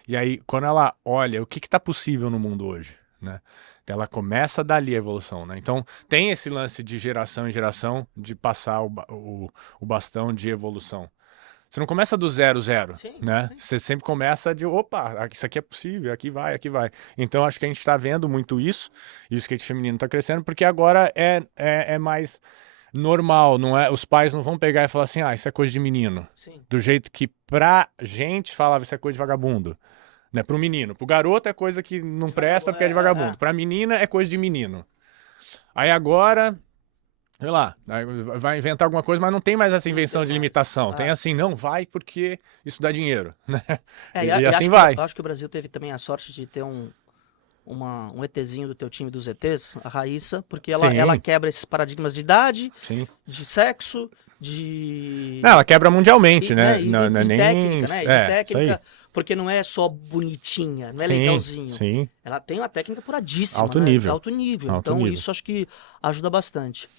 E aí, quando ela olha o que tá possível no mundo hoje, né? Ela começa dali a evolução, né? Então, tem esse lance de geração em geração de passar o bastão de evolução. Você não começa do zero, zero, Sim, né? sim. Você sempre começa de, opa, isso aqui é possível, aqui vai, aqui vai. Então, acho que a gente está vendo muito isso, e o skate feminino está crescendo, porque agora é mais normal, não é? Os pais não vão pegar e falar assim, isso é coisa de menino. Sim. Do jeito que pra gente falava isso é coisa de vagabundo. Né? Pro menino. Pro garoto é coisa que não presta porque é de vagabundo. Pra menina é coisa de menino. Aí agora, sei lá, vai inventar alguma coisa, mas não tem mais essa invenção de limitação. Tem assim, não vai porque isso dá dinheiro. Né? E assim vai. Eu acho que o Brasil teve também a sorte de ter um ETzinho do teu time dos ETs, a Raíssa, porque ela quebra esses paradigmas de idade, Sim. de sexo, de... Não, ela quebra mundialmente, né? De técnica, né? De técnica, isso aí. porque não é só bonitinha, não é Sim, legalzinho. sim. Ela tem uma técnica apuradíssima, Alto né? nível. Alto nível. Alto Então nível. isso acho que ajuda bastante.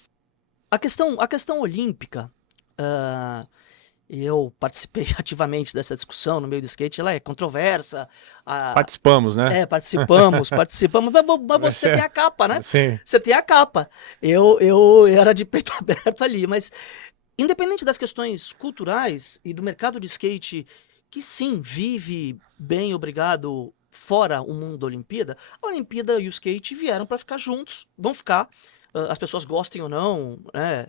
A questão olímpica, eu participei ativamente dessa discussão no meio do skate, ela é controversa. Participamos, né? Participamos, mas você tem a capa, né? Sim. Você tem a capa. Eu era de peito aberto ali, mas independente das questões culturais e do mercado de skate, que sim, vive bem, obrigado, fora o mundo da Olimpíada, a Olimpíada e o skate vieram para ficar juntos, vão ficar, as pessoas gostem ou não, né?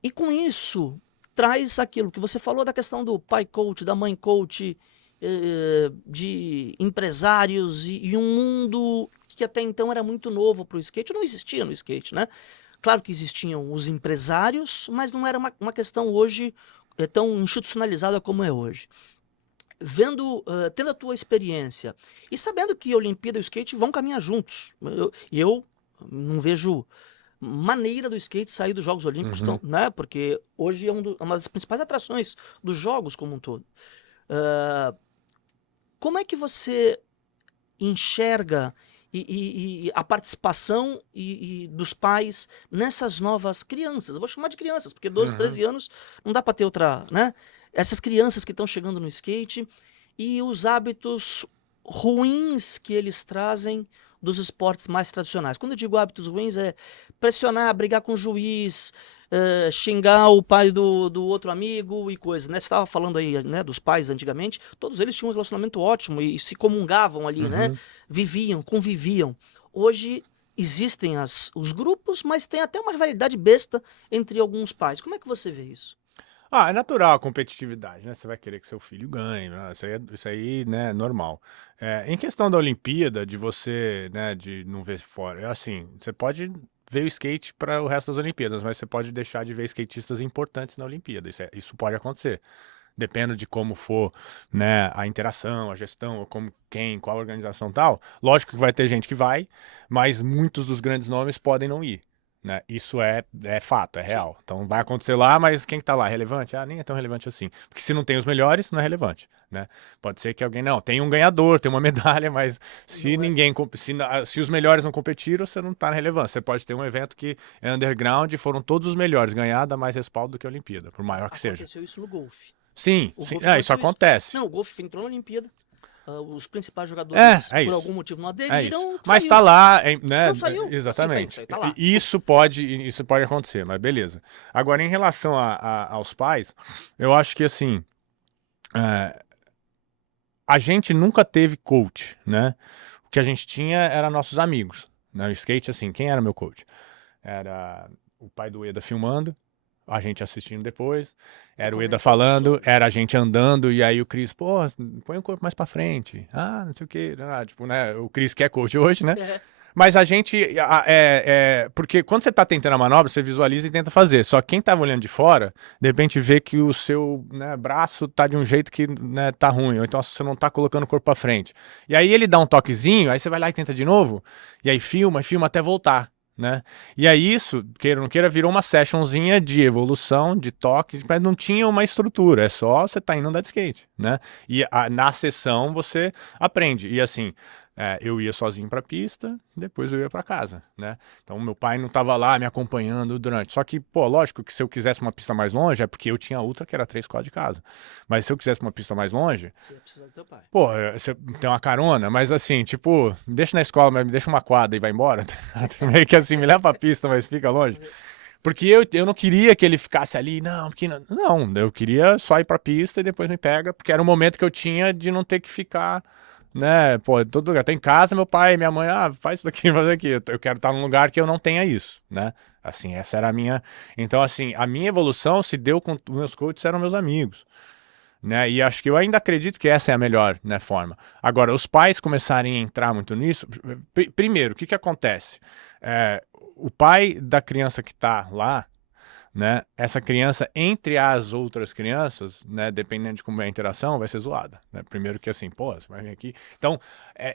E com isso, traz aquilo que você falou da questão do pai coach, da mãe coach, de empresários e um mundo que até então era muito novo para o skate, não existia no skate, né? Claro que existiam os empresários, mas não era uma questão hoje tão institucionalizada como é hoje. Tendo a tua experiência e sabendo que a Olimpíada e o skate vão caminhar juntos, eu não vejo maneira do skate sair dos Jogos Olímpicos, né? Porque hoje é uma das principais atrações dos Jogos como um todo. Como é que você enxerga e a participação dos pais nessas novas crianças? Eu vou chamar de crianças, porque 12, 13 anos não dá para ter outra, né? Essas crianças que estão chegando no skate e os hábitos ruins que eles trazem dos esportes mais tradicionais. Quando eu digo hábitos ruins, é pressionar, brigar com o juiz, xingar o pai do outro amigo e coisa, né? Você estava falando aí, né, dos pais antigamente, todos eles tinham um relacionamento ótimo e se comungavam ali, né? Viviam, conviviam. Hoje existem os grupos, mas tem até uma rivalidade besta entre alguns pais. Como é que você vê isso? É natural a competitividade, né? Você vai querer que seu filho ganhe, né? Isso aí, né, é normal. Em questão da Olimpíada, de você, né, de não ver fora, é assim, você pode ver o skate para o resto das Olimpíadas, mas você pode deixar de ver skatistas importantes na Olimpíada. Isso pode acontecer. Depende de como for, né, a interação, a gestão, ou qual organização tal. Lógico que vai ter gente que vai, mas muitos dos grandes nomes podem não ir. Né? Isso é fato, é real. Então vai acontecer lá, mas quem tá lá é relevante? Nem é tão relevante assim. Porque se não tem os melhores, não é relevante. Né? Pode ser que alguém não, tem um ganhador, tem uma medalha, mas se os melhores não competiram, você não tá na relevância. Você pode ter um evento que é underground e foram todos os melhores, ganhar dá mais respaldo do que a Olimpíada, por maior que seja. Aconteceu isso no golfe. Sim, isso acontece. Não, o golfe entrou na Olimpíada. Os principais jogadores, por algum motivo, não aderiram. Mas tá lá, né? Não saiu. Exatamente. Assim, tá lá. Isso pode acontecer, mas beleza. Agora, em relação aos pais, eu acho que assim, a gente nunca teve coach, né? O que a gente tinha era nossos amigos. Né? O skate, assim, quem era meu coach? Era o pai do Eda filmando, a gente assistindo depois, era o Eda falando, era a gente andando, e aí o Cris, pô, põe o corpo mais pra frente, não sei o que, tipo, né, o Cris que é coach hoje, né, mas a gente, porque quando você tá tentando a manobra, você visualiza e tenta fazer, só que quem tava olhando de fora, de repente vê que o seu, né, braço tá de um jeito que, né, tá ruim, ou então você não tá colocando o corpo pra frente, e aí ele dá um toquezinho, aí você vai lá e tenta de novo, e aí filma até voltar. Né? E aí isso, queira ou não queira, virou uma sessionzinha de evolução, de toque, mas não tinha uma estrutura, é só você tá indo andar de skate, né? E na sessão você aprende, e assim, eu ia sozinho pra pista, depois eu ia pra casa, né? Então meu pai não tava lá me acompanhando durante, só que, pô, lógico que se eu quisesse uma pista mais longe, é porque eu tinha ultra que era 3 quadras de casa, mas se eu quisesse uma pista mais longe, você ia precisar do teu pai. Pô, você tem uma carona, mas assim, tipo, me deixa na escola, mas me deixa uma quadra e vai embora, meio que assim, me leva pra pista, mas fica longe. Porque eu não queria que ele ficasse ali, não, eu queria só ir pra pista e depois me pega, porque era um momento que eu tinha de não ter que ficar, né, pô, todo lugar. Tô em casa, meu pai, minha mãe, faz isso daqui, faz aqui. Eu quero estar num lugar que eu não tenha isso, né? Assim, essa era a minha... Então, assim, a minha evolução se deu com... Meus coaches eram meus amigos, né? E acho que eu ainda acredito que essa é a melhor, né, forma. Agora, os pais começarem a entrar muito nisso... Primeiro, o que que acontece? O pai da criança que está lá, né, essa criança, entre as outras crianças, né, dependendo de como é a interação, vai ser zoada, né? Primeiro que assim, pô, você vai vir aqui. Então,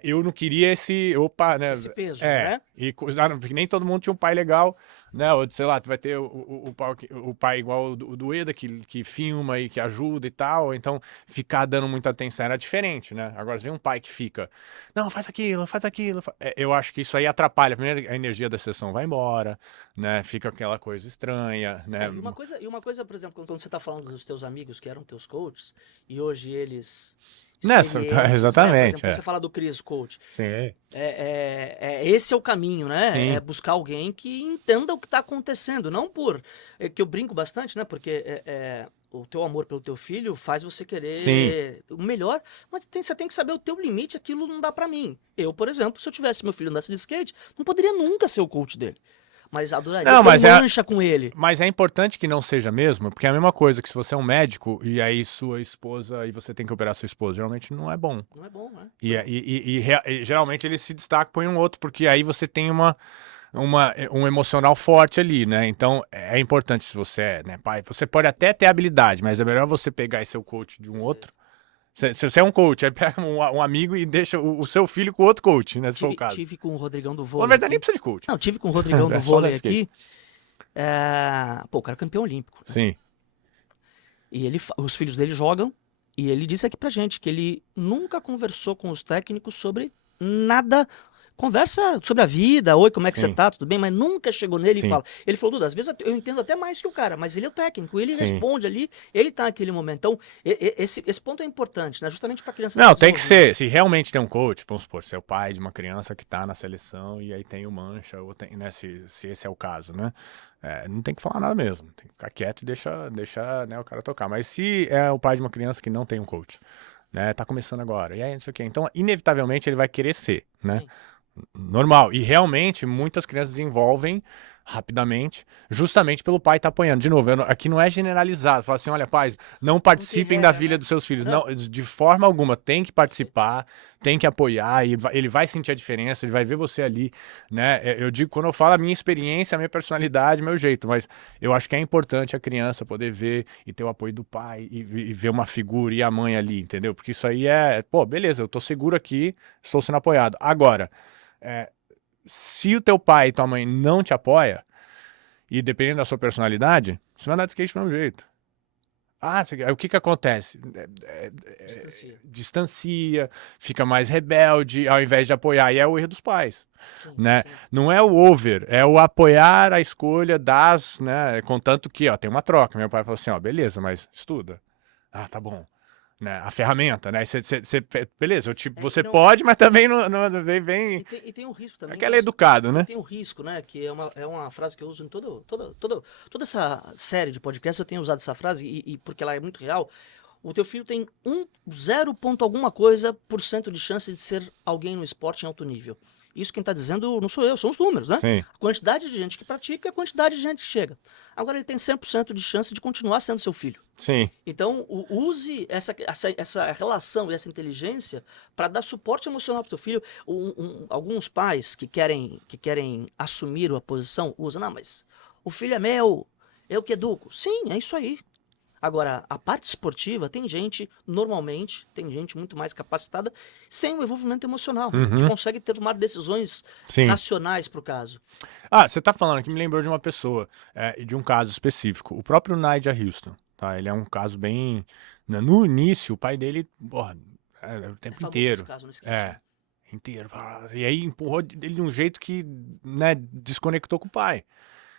eu não queria esse, opa, né? Esse peso, né? E porque nem todo mundo tinha um pai legal, né? Ou sei lá, tu vai ter o pai igual o do Eda, que filma e que ajuda e tal. Então, ficar dando muita atenção era diferente, né? Agora, se vem um pai que fica, não, faz aquilo, faz aquilo. Eu acho que isso aí atrapalha. Primeiro, a energia da sessão vai embora, né? Fica aquela coisa estranha, né? E uma coisa, por exemplo, quando você está falando dos teus amigos que eram teus coaches, e hoje eles Nessa, experientes, exatamente. né? Por exemplo, você fala do Chris Coach. Sim. Esse é o caminho, né? Sim. É buscar alguém que entenda o que está acontecendo. Não por... que eu brinco bastante, né? Porque o teu amor pelo teu filho faz você querer Sim. o melhor, mas você tem que saber o teu limite, aquilo não dá para mim. Eu, por exemplo, se eu tivesse meu filho andasse de skate, não poderia nunca ser o coach dele. Mas adoraria ter mancha com ele. Mas é importante que não seja mesmo, porque é a mesma coisa que se você é um médico e aí sua esposa, e você tem que operar sua esposa, geralmente não é bom. Não é bom, né? E geralmente ele se destaca, põe um outro, porque aí você tem um emocional forte ali, né? Então é importante se você é, né, pai. Você pode até ter habilidade, mas é melhor você pegar esse seu coach de um outro. Se você é um coach, aí pega um amigo e deixa o seu filho com outro coach, né? Se for o caso. Tive com o Rodrigão do Na vôlei. verdade, nem precisa de coach. Não, tive com o Rodrigão do vôlei aqui. Pô, o cara é campeão olímpico. Né? Sim. E os filhos dele jogam. E ele disse aqui pra gente que ele nunca conversou com os técnicos sobre nada. Conversa sobre a vida, oi, como é que você tá, tudo bem? Mas nunca chegou nele e fala. Ele falou, Duda, às vezes eu entendo até mais que o cara, mas ele é o técnico, ele responde ali, ele tá naquele momento. Então, esse ponto é importante, né? Justamente pra criança... Não, tem que ser, se realmente tem um coach, vamos supor, você é o pai de uma criança que tá na seleção e aí tem o mancha, ou tem, né, se esse é o caso, né? Não tem que falar nada mesmo, tem que ficar quieto e deixa né, o cara tocar. Mas se é o pai de uma criança que não tem um coach, né, tá começando agora, e aí não sei o quê, então inevitavelmente ele vai querer ser, né? Sim. Normal. E realmente muitas crianças desenvolvem rapidamente, justamente pelo pai estar apoiando. De novo, aqui não é generalizado. Fala assim, olha, pais, não participem da vida dos seus filhos. Não, de forma alguma, tem que participar, tem que apoiar, e ele vai sentir a diferença, ele vai ver você ali, né? Eu digo, quando eu falo a minha experiência, a minha personalidade, meu jeito, mas eu acho que é importante a criança poder ver e ter o apoio do pai e ver uma figura e a mãe ali, entendeu? Porque isso aí pô, beleza, eu tô seguro aqui, estou sendo apoiado. Agora, se o teu pai e tua mãe não te apoia, e dependendo da sua personalidade, você vai andar de skate do mesmo jeito. O que acontece? Distancia, fica mais rebelde, ao invés de apoiar. E é o erro dos pais. Sim, né? Sim. Não é o over, é o apoiar a escolha das, né? Contanto que, tem uma troca. Meu pai falou assim, beleza, mas estuda. Tá bom. Né, a ferramenta, né? Beleza, você pode, mas também não vem. E tem um risco também. Ela é educado, né? Tem um risco, né? Que é uma frase que eu uso em toda essa série de podcasts. Eu tenho usado essa frase e porque ela é muito real. O teu filho tem 0 ponto alguma coisa por cento de chance de ser alguém no esporte em alto nível. Isso quem está dizendo não sou eu, são os números, né? Sim. A quantidade de gente que pratica e a quantidade de gente que chega. Agora ele tem 100% de chance de continuar sendo seu filho. Sim. Então use essa relação e essa inteligência para dar suporte emocional para o teu filho. Alguns pais que querem assumir a posição usam, não, mas o filho é meu, eu que educo. Sim, é isso aí. Agora, a parte esportiva, normalmente, tem gente muito mais capacitada sem o envolvimento emocional, que consegue tomar decisões racionais para o caso. Você está falando aqui, me lembrou de uma pessoa, de um caso específico, o próprio Nigel Houston, tá? Ele é um caso bem... No início, o pai dele, o tempo inteiro. Esse caso no skate, inteiro. E aí empurrou ele de um jeito que, né, desconectou com o pai.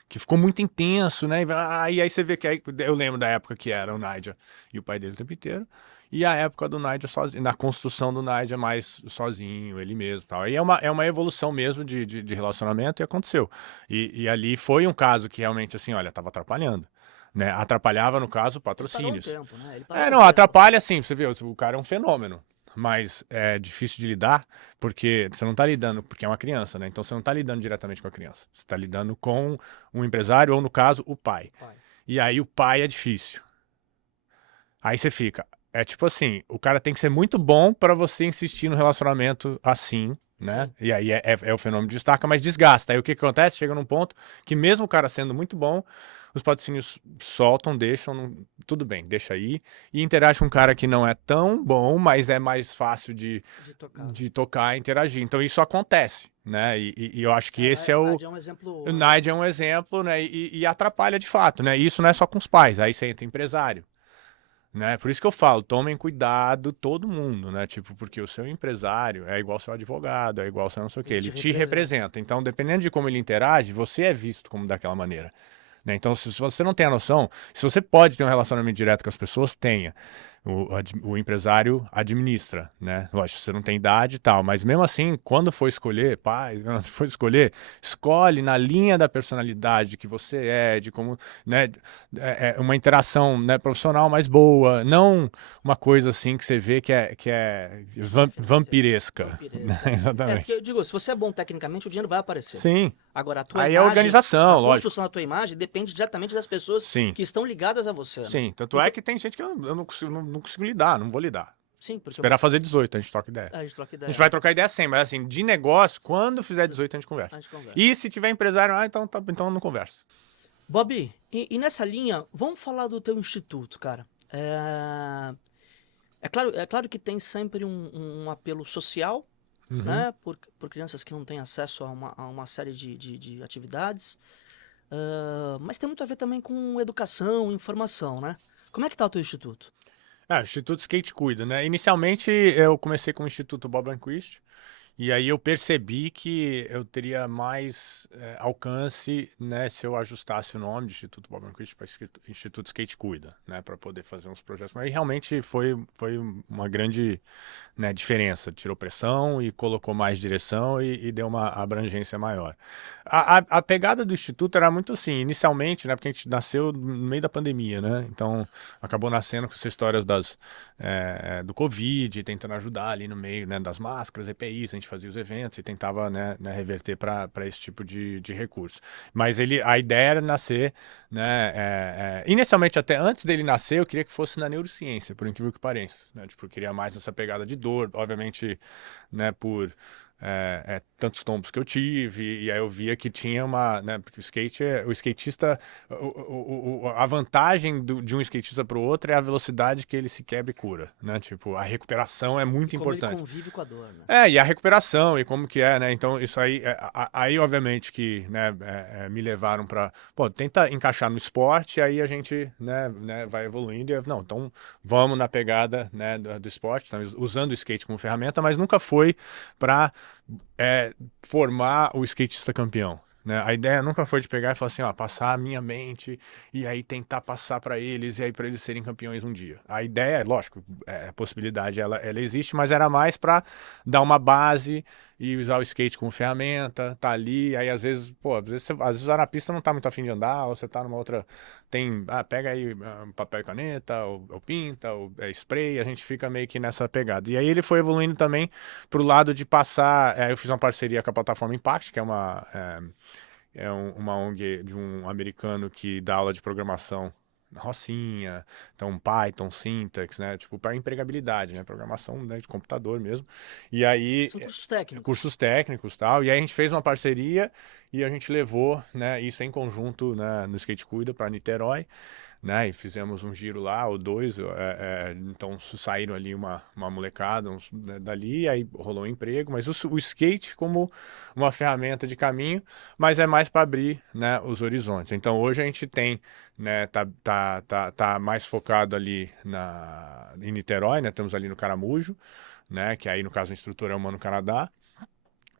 Que ficou muito intenso, né? E aí você vê que eu lembro da época que era o Nigel e o pai dele o tempo inteiro. E a época do Nigel sozinho, na construção do Nigel mais sozinho, ele mesmo. Tal. E é uma evolução mesmo de relacionamento e aconteceu. E ali foi um caso que realmente, assim, olha, tava atrapalhando. Né? Atrapalhava, no caso, patrocínios. Ele parou um tempo, né? Atrapalha assim, você vê, o cara é um fenômeno. mais difícil de lidar, porque você não está lidando, porque é uma criança, né? Então você não está lidando diretamente com a criança. Você está lidando com um empresário ou, no caso, o pai. E aí o pai é difícil. Aí você fica. É tipo assim, o cara tem que ser muito bom para você insistir no relacionamento assim, né? Sim. E aí o fenômeno de destaca, mas desgasta. Aí o que que acontece? Chega num ponto que mesmo o cara sendo muito bom, os patrocínios soltam, deixam, tudo bem, deixa aí. E interage com um cara que não é tão bom, mas é mais fácil de tocar e interagir. Então isso acontece, né? E eu acho que esse é o... É um exemplo. O Nigel é um exemplo, né? E atrapalha de fato, né? E isso não é só com os pais, aí você entra empresário. Né? Por isso que eu falo, tomem cuidado todo mundo, né? Tipo, porque o seu empresário é igual seu advogado, é igual seu não sei o quê, ele te representa. Então, dependendo de como ele interage, você é visto como daquela maneira. Né? Então, se você não tem a noção, se você pode ter um relacionamento direto com as pessoas, tenha. O empresário administra, né? Lógico, você não tem idade e tal, mas mesmo assim, quando for escolher, pai, quando for escolher, escolhe na linha da personalidade que você é, de como, né, uma interação, né, profissional mais boa, não uma coisa assim que você vê que é vampiresca. Exatamente. Porque eu digo, se você é bom tecnicamente, o dinheiro vai aparecer. Sim. Agora, a tua Aí imagem, é organização, a lógico. construção da tua imagem depende diretamente das pessoas Sim. que estão ligadas a você. Né? Sim, tanto é que tem gente que eu não consigo lidar, não vou lidar. Sim, porque Esperar fazer 18, a gente troca ideia. a gente troca ideia. A gente vai trocar ideia sempre, mas assim, de negócio, quando fizer 18 a gente conversa. E se tiver empresário, então não conversa. Bob, e nessa linha, vamos falar do teu instituto, cara. É claro que tem sempre um apelo social, né, por crianças que não têm acesso a uma série de atividades, mas tem muito a ver também com educação, informação, né? Como é que tá o teu instituto? O Instituto Skate cuida, né? Inicialmente eu comecei com o Instituto Bob Burnquist, e aí eu percebi que eu teria mais alcance, né, se eu ajustasse o nome de Instituto Bob Burnquist para Instituto Skate Cuida, né, para poder fazer uns projetos. Mas realmente foi uma grande, né, diferença. Tirou pressão e colocou mais direção e deu uma abrangência maior. A pegada do Instituto era muito assim, inicialmente, né, porque a gente nasceu no meio da pandemia, né, então acabou nascendo com essas histórias do Covid, tentando ajudar ali no meio, né, das máscaras, EPIs, a gente fazia os eventos e tentava, né, reverter para esse tipo de recurso. Mas a ideia era nascer, né, inicialmente até antes dele nascer, eu queria que fosse na neurociência, por incrível que pareça, né, tipo, eu queria mais essa pegada de dor, obviamente, né, por tantos tombos que eu tive, e aí eu via que tinha né, porque o skatista, a vantagem de um skatista para o outro é a velocidade que ele se quebra e cura, né, tipo, a recuperação é muito importante. Como ele convive com a dor, né? E a recuperação, e como que né, então isso aí obviamente que, né, me levaram para, tenta encaixar no esporte, e aí a gente, né, vai evoluindo, não, então vamos na pegada, né, do esporte, então, usando o skate como ferramenta, mas nunca foi para formar o skatista campeão. Né? A ideia nunca foi de pegar e falar assim, passar a minha mente e aí tentar passar para eles e aí para eles serem campeões um dia. A ideia, lógico, a possibilidade ela existe, mas era mais para dar uma base e usar o skate como ferramenta, tá ali, aí às vezes usar na pista não tá muito afim de andar, ou você tá numa outra, pega aí papel e caneta, ou pinta, ou spray, a gente fica meio que nessa pegada. E aí ele foi evoluindo também pro lado de passar, eu fiz uma parceria com a plataforma Impact, que é uma ONG de um americano que dá aula de programação Rocinha, então Python, Syntax, né, tipo para empregabilidade, né, programação, né, de computador mesmo. E aí são cursos técnicos. Cursos técnicos, tal. E aí a gente fez uma parceria e a gente levou, né, isso em conjunto, né, no Skate Cuida para Niterói. Né, e fizemos um giro lá, ou dois, então saíram ali uma molecada né, dali, aí rolou um emprego, mas o skate como uma ferramenta de caminho, mas é mais para abrir, né, os horizontes. Então hoje a gente tem, né, tá mais focado ali em Niterói, né, estamos ali no Caramujo, né, que aí no caso o instrutor é o Mano Canadá.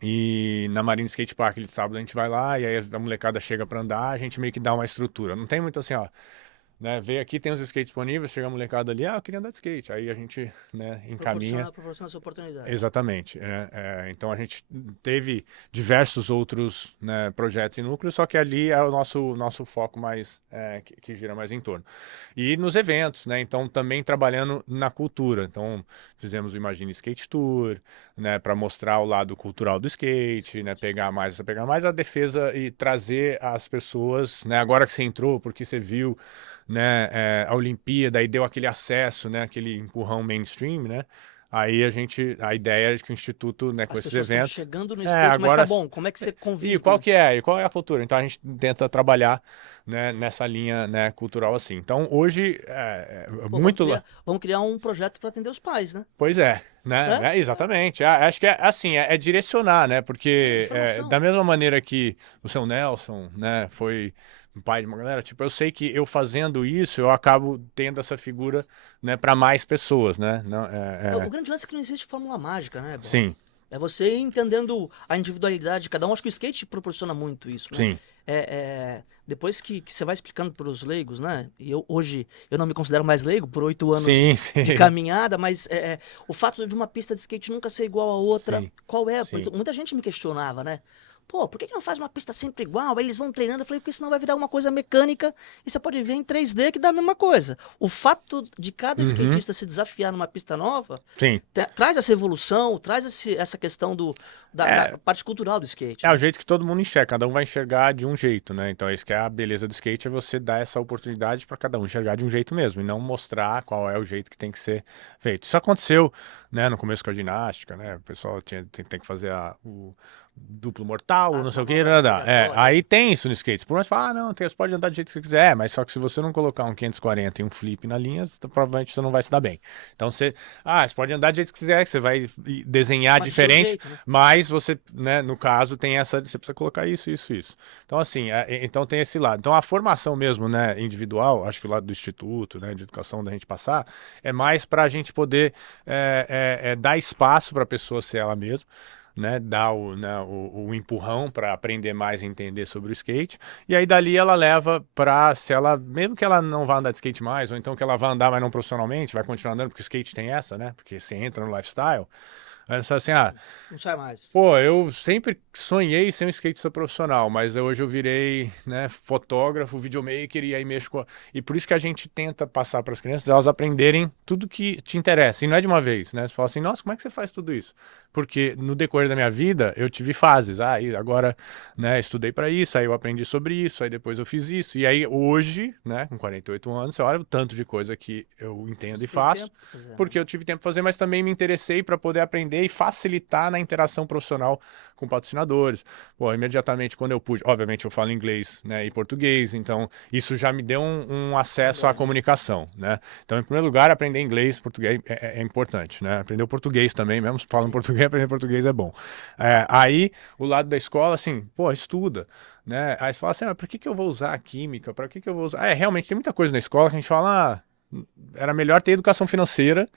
E na Marina Skate Park de sábado a gente vai lá e aí a molecada chega para andar, a gente meio que dá uma estrutura. Não tem muito assim, né? Veio aqui, tem os skates disponíveis, chega a molecada ali, eu queria andar de skate. Aí a gente, né, encaminha. Proporciona essa oportunidade. Exatamente. Então a gente teve diversos outros, né, projetos e núcleos, só que ali é o nosso foco mais que gira mais em torno. E nos eventos, né? Então também trabalhando na cultura. Então fizemos o Imagine Skate Tour, né, para mostrar o lado cultural do skate, né, pegar mais a defesa e trazer as pessoas, né, agora que você entrou, porque você viu, né, a Olimpíada e deu aquele acesso, né, aquele empurrão mainstream, né? Aí a ideia é que o Instituto, né, com As esses pessoas estão eventos. chegando no skate, mas Agora. tá bom, como é que você E convive qual com... que é? E qual é a cultura? Então a gente tenta trabalhar, né, nessa linha, né, cultural assim. Então hoje Pô, muito. vamos criar um projeto para atender os pais, né? Pois é, né? É? Exatamente. Acho que é assim, é direcionar, né? Sim, Porque informação. da mesma maneira que o seu Nelson, né, foi um pai de uma galera, tipo, eu sei que eu fazendo isso, eu acabo tendo essa figura, né, para mais pessoas, né? Não, O grande lance é que não existe fórmula mágica, né, Bola? Sim, É você entendendo a individualidade de cada um. Acho que o skate proporciona muito isso, né? sim. Depois que você vai explicando para os leigos, né? E hoje eu não me considero mais leigo por 8 anos Sim, de sim. caminhada, mas o fato de uma pista de skate nunca ser igual a outra, Sim, qual é? sim. Muita gente me questionava, né? Pô, por que não faz uma pista sempre igual? Aí eles vão treinando. Eu falei, porque senão vai virar uma coisa mecânica e você pode ver em 3D que dá a mesma coisa. O fato de cada Uhum. skatista se desafiar numa pista nova Sim. traz essa evolução, traz essa questão da parte cultural do skate. É Né? o jeito que todo mundo enxerga, cada um vai enxergar de um jeito, né? Então, isso que é a beleza do skate, é você dar essa oportunidade para cada um enxergar de um jeito mesmo, e não mostrar qual é o jeito que tem que ser feito. Isso aconteceu, né, no começo com a ginástica, né? O pessoal tem que fazer o duplo mortal, não sei o que, aí tem isso no skate. Por mais falar, não, você pode andar do jeito que você quiser, mas só que se você não colocar um 540 e um flip na linha, provavelmente você não vai se dar bem. Então você pode andar do jeito que quiser, que você vai desenhar Mas do seu diferente, jeito, né? mas você, né, no caso, tem você precisa colocar isso. Então, assim, então tem esse lado. Então a formação mesmo, né, individual, acho que o lado do instituto, né, de educação da gente passar, é mais para a gente poder dar espaço para a pessoa ser ela mesma, né, dar o empurrão para aprender mais e entender sobre o skate, e aí dali ela leva para, se ela, mesmo que ela não vá andar de skate mais, ou então que ela vá andar, mas não profissionalmente, vai continuar andando, porque o skate tem essa, né, porque você entra no lifestyle, aí você assim, Não sai mais. pô, eu sempre sonhei ser um skatista profissional, mas hoje eu virei, né, fotógrafo, videomaker e aí mexo com. E por isso que a gente tenta passar para as crianças elas aprenderem tudo que te interessa. E não é de uma vez, né? Você fala assim, nossa, como é que você faz tudo isso? Porque no decorrer da minha vida eu tive fases. E agora, né, estudei para isso, aí eu aprendi sobre isso, aí depois eu fiz isso. E aí hoje, né, com 48 anos, você olha o tanto de coisa que eu entendo Você e teve faço, tempo pra fazer, porque né? eu tive tempo para fazer, mas também me interessei para poder aprender e facilitar na interação profissional com patrocinadores. Pô, imediatamente quando eu pude, obviamente eu falo inglês, né, e português, então isso já me deu um acesso à comunicação, né? Então, em primeiro lugar, aprender inglês, português é importante, né? Aprender o português também, mesmo falando português, aprender português é bom. Aí, o lado da escola, assim, pô, estuda. Né? Aí você fala assim, por que eu vou usar a química? Para que eu vou usar? Realmente tem muita coisa na escola que a gente fala, era melhor ter educação financeira,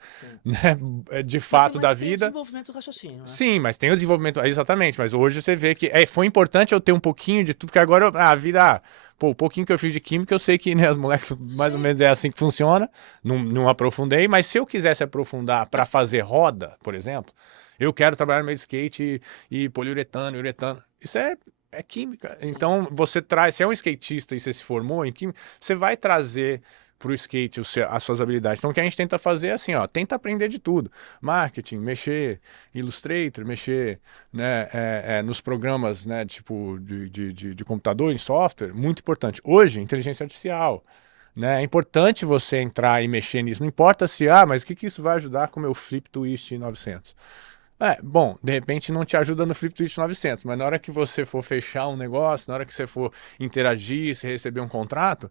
né, de fato da Tem o vida. desenvolvimento do raciocínio, né? Sim, mas tem o desenvolvimento, exatamente, mas hoje você vê que foi importante eu ter um pouquinho de tudo, porque agora a vida, pô, o pouquinho que eu fiz de química, eu sei que, né, os moleques mais ou menos é assim que funciona, não aprofundei, mas se eu quisesse aprofundar para fazer roda, por exemplo, eu quero trabalhar no meio de skate e poliuretano, e uretano, isso é química. Sim. Então, você traz, se é um skatista e você se formou em química, você vai trazer para o skate as suas habilidades. Então, o que a gente tenta fazer é assim, tenta aprender de tudo. Marketing, mexer, Illustrator, mexer, né, nos programas, né, tipo de computador, em software, muito importante. Hoje, inteligência artificial. Né? É importante você entrar e mexer nisso. Não importa se, mas o que isso vai ajudar com o meu Flip Twist 900? Bom, de repente não te ajuda no Flip Twist 900, mas na hora que você for fechar um negócio, na hora que você for interagir, se receber um contrato,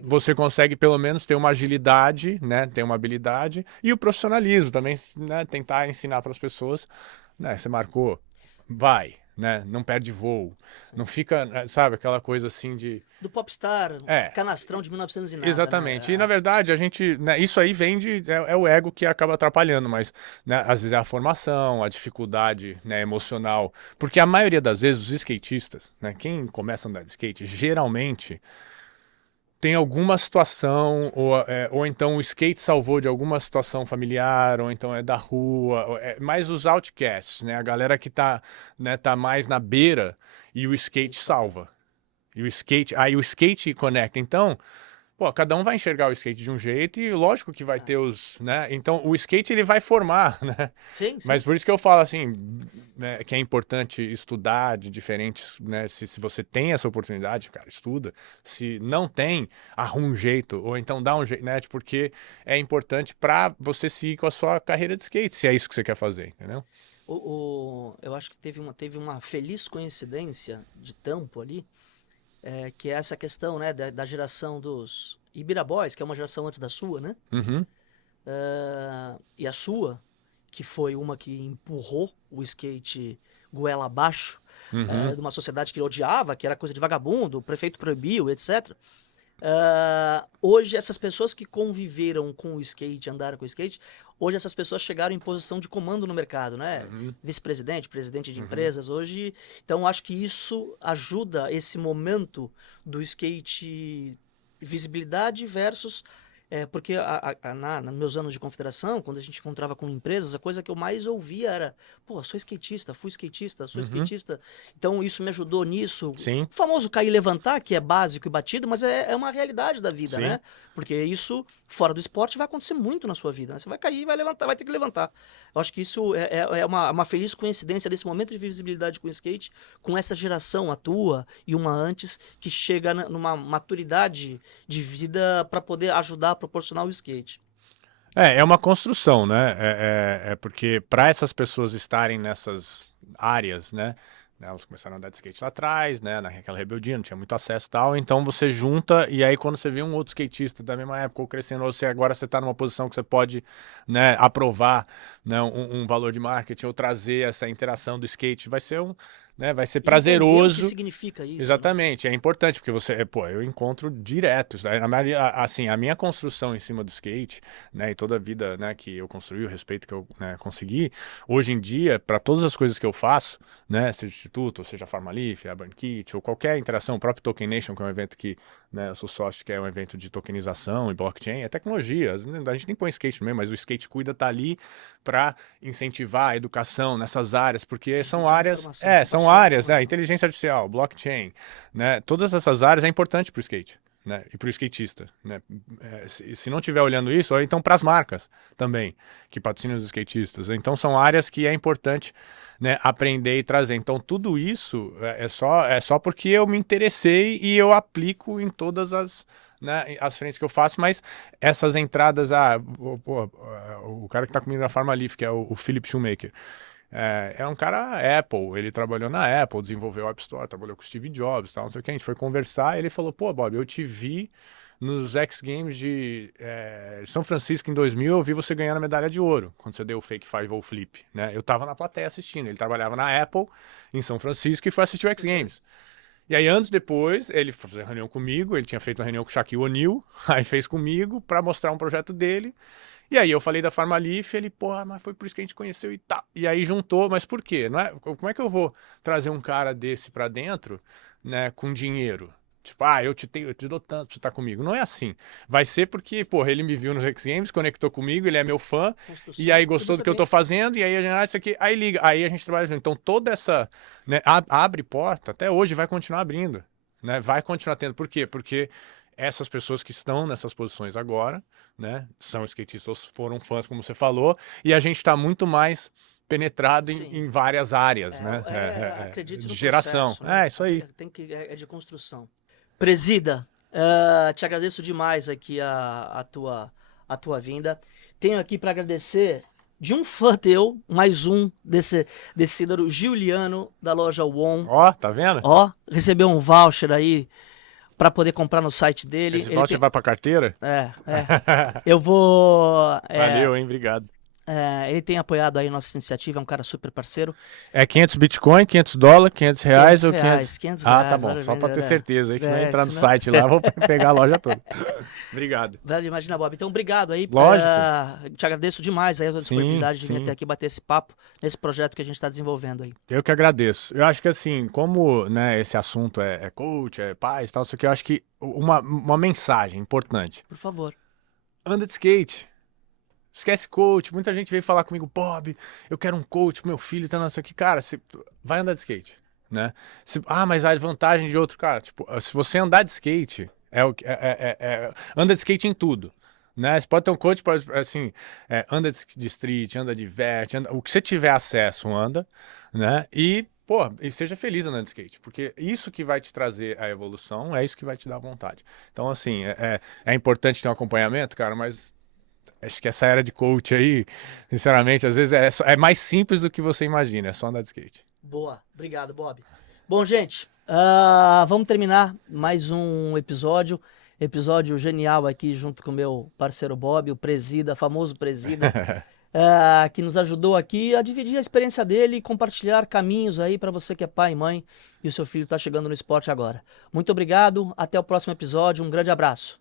você consegue pelo menos ter uma agilidade, né? Ter uma habilidade e o profissionalismo também, né? Tentar ensinar para as pessoas, né? Você marcou, vai, né? Não perde voo, sim. Não fica, sabe, aquela coisa assim de do popstar, canastrão de 1900 e nada. Exatamente. Né? E na verdade a gente, né, isso aí vem é o ego que acaba atrapalhando, mas, né, às vezes é a formação, a dificuldade, né, emocional, porque a maioria das vezes os skatistas, né, quem começa a andar de skate, geralmente tem alguma situação, ou então o skate salvou de alguma situação familiar, ou então é da rua, mais os outcasts, né? A galera que tá, né, tá mais na beira e o skate salva. E aí o skate conecta. Então, pô, cada um vai enxergar o skate de um jeito e lógico que vai ter os, né? Então, o skate ele vai formar, né? Sim, Mas por isso que eu falo assim, né, que é importante estudar de diferentes, né? Se você tem essa oportunidade, cara, estuda. Se não tem, arruma um jeito, ou então dá um jeito, né? Porque é importante para você seguir com a sua carreira de skate, se é isso que você quer fazer, entendeu? Eu acho que teve uma feliz coincidência de tempo ali, que é essa questão, né, da geração dos Ibira Boys, que é uma geração antes da sua, né? Uhum, E a sua, que foi uma que empurrou o skate goela abaixo, uhum, de uma sociedade que odiava, que era coisa de vagabundo, o prefeito proibiu, etc. Hoje, essas pessoas que conviveram com o skate, andaram com o skate, hoje essas pessoas chegaram em posição de comando no mercado, né? uhum, Vice-presidente, presidente de uhum. empresas hoje. Então, acho que isso ajuda esse momento do skate visibilidade versus. Porque nos meus anos de confederação, quando a gente encontrava com empresas, a coisa que eu mais ouvia era: pô, sou skatista, fui skatista, sou Uhum. skatista. Então isso me ajudou nisso. Sim, O famoso cair e levantar, que é básico e batido, mas é uma realidade da vida, sim. né? Porque isso, fora do esporte, vai acontecer muito na sua vida, né? Você vai cair, vai levantar, vai ter que levantar. Eu acho que isso é uma feliz coincidência desse momento de visibilidade com o skate, com essa geração, a tua e uma antes, que chega numa maturidade de vida para poder ajudar a proporcionar o skate. É uma construção, né? É porque para essas pessoas estarem nessas áreas, né? Elas começaram a andar de skate lá atrás, né? Naquela rebeldia, não tinha muito acesso e tal. Então você junta, e aí quando você vê um outro skatista da mesma época ou crescendo, ou você agora você está numa posição que você pode, né, aprovar, né, um valor de marketing ou trazer essa interação do skate, vai ser né, vai ser E entender o que prazeroso. significa isso, né? Exatamente, é importante porque pô, eu encontro direto, isso daí. Assim, a minha construção em cima do skate, né, e toda a vida, né, que eu construí, o respeito que eu, né, consegui, hoje em dia, para todas as coisas que eu faço, né, seja Instituto, ou seja a Farmalife, a Burnkit, ou qualquer interação, o próprio Token Nation, que é um evento que, né, eu sou sócio, que é um evento de tokenização e blockchain, é tecnologia, a gente nem põe skate no meio, mas o Skate Cuida tá ali para incentivar a educação nessas áreas, porque são Dividir áreas, informação, são compartilhar áreas, informação. inteligência artificial, blockchain, né, todas essas áreas é importante para o skate. Né, e para o skatista. Né? Se não estiver olhando isso, ou então para as marcas também, que patrocinam os skatistas. Então são áreas que é importante, né, aprender e trazer. Então tudo isso é só porque eu me interessei e eu aplico em todas né, as frentes que eu faço, mas essas entradas, o cara que está comigo na Farmalife, que é o Philip Shoemaker, é um cara Apple, ele trabalhou na Apple, desenvolveu o App Store, trabalhou com o Steve Jobs, tal, não sei o que. A gente foi conversar e ele falou: pô, Bob, eu te vi nos X Games de São Francisco em 2000, eu vi você ganhando a medalha de ouro, quando você deu o Fake Five ou Flip, né? Eu tava na plateia assistindo, ele trabalhava na Apple em São Francisco e foi assistir o X Games. E aí, anos depois, ele fez uma reunião comigo, ele tinha feito uma reunião com o Shaquille O'Neal, aí fez comigo para mostrar um projeto dele. E aí eu falei da Farmalife, ele, porra, mas foi por isso que a gente conheceu e tá. E aí juntou, mas por quê? Não é, como é que eu vou trazer um cara desse pra dentro, né, com dinheiro? Tipo, eu te dou tanto pra você tá comigo. Não é assim. Vai ser porque, porra, ele me viu nos X Games, conectou comigo, ele é meu fã, e aí Construção. E gostou do você que eu tô tem. fazendo, e aí a gente, isso aqui, aí liga, aí a gente trabalha junto. Então toda essa, né, abre porta, até hoje vai continuar abrindo, né? Vai continuar tendo. Por quê? Porque essas pessoas que estão nessas posições agora, né, são skatistas, foram fãs, como você falou, e a gente está muito mais penetrado Sim. em várias áreas, né, Acredite de no geração. processo, né? Isso aí. É de construção. Presida, te agradeço demais aqui a tua vinda. Tenho aqui para agradecer de um fã teu, mais um desse ídolo, Giuliano, da loja Won. Ó, tá vendo? Ó, recebeu um voucher aí para poder comprar no site dele. Esse voucher vai pra carteira? Eu vou. Valeu, hein? Obrigado. Ele tem apoiado aí nossa iniciativa, é um cara super parceiro. É 500 Bitcoin, 500 dólares, 500 reais ou 500... 500 Ah, reais, tá bom, só para ter certeza aí, que se não entrar no senão... site lá, vou pegar a loja toda. Obrigado. Velho, imagina, Bob. Então, obrigado aí. Lógico. Te agradeço demais aí a sua disponibilidade de vir sim. até aqui bater esse papo nesse projeto que a gente está desenvolvendo aí. Eu que agradeço. Eu acho que assim, como né, esse assunto é coach, é paz e tal, isso aqui, eu acho que uma mensagem importante. Por favor. Anda de skate. Esquece coach. Muita gente veio falar comigo, Bob, eu quero um coach pro meu filho, tá isso aqui. Cara, você vai andar de skate, né? Mas a vantagem de outro, cara, tipo, se você andar de skate, anda de skate em tudo. Né? Você pode ter um coach, assim, anda de street, anda de vert, o que você tiver acesso, anda, né? E seja feliz andando de skate, porque isso que vai te trazer a evolução, é isso que vai te dar vontade. Então, assim, é importante ter um acompanhamento, cara, mas acho que essa era de coach aí, sinceramente, às vezes é mais simples do que você imagina, é só andar de skate. Boa, obrigado, Bob. Bom, gente, vamos terminar mais um episódio genial aqui junto com o meu parceiro Bob, o Presida, famoso Presida, que nos ajudou aqui a dividir a experiência dele e compartilhar caminhos aí para você que é pai e mãe e o seu filho está chegando no esporte agora. Muito obrigado, até o próximo episódio, um grande abraço.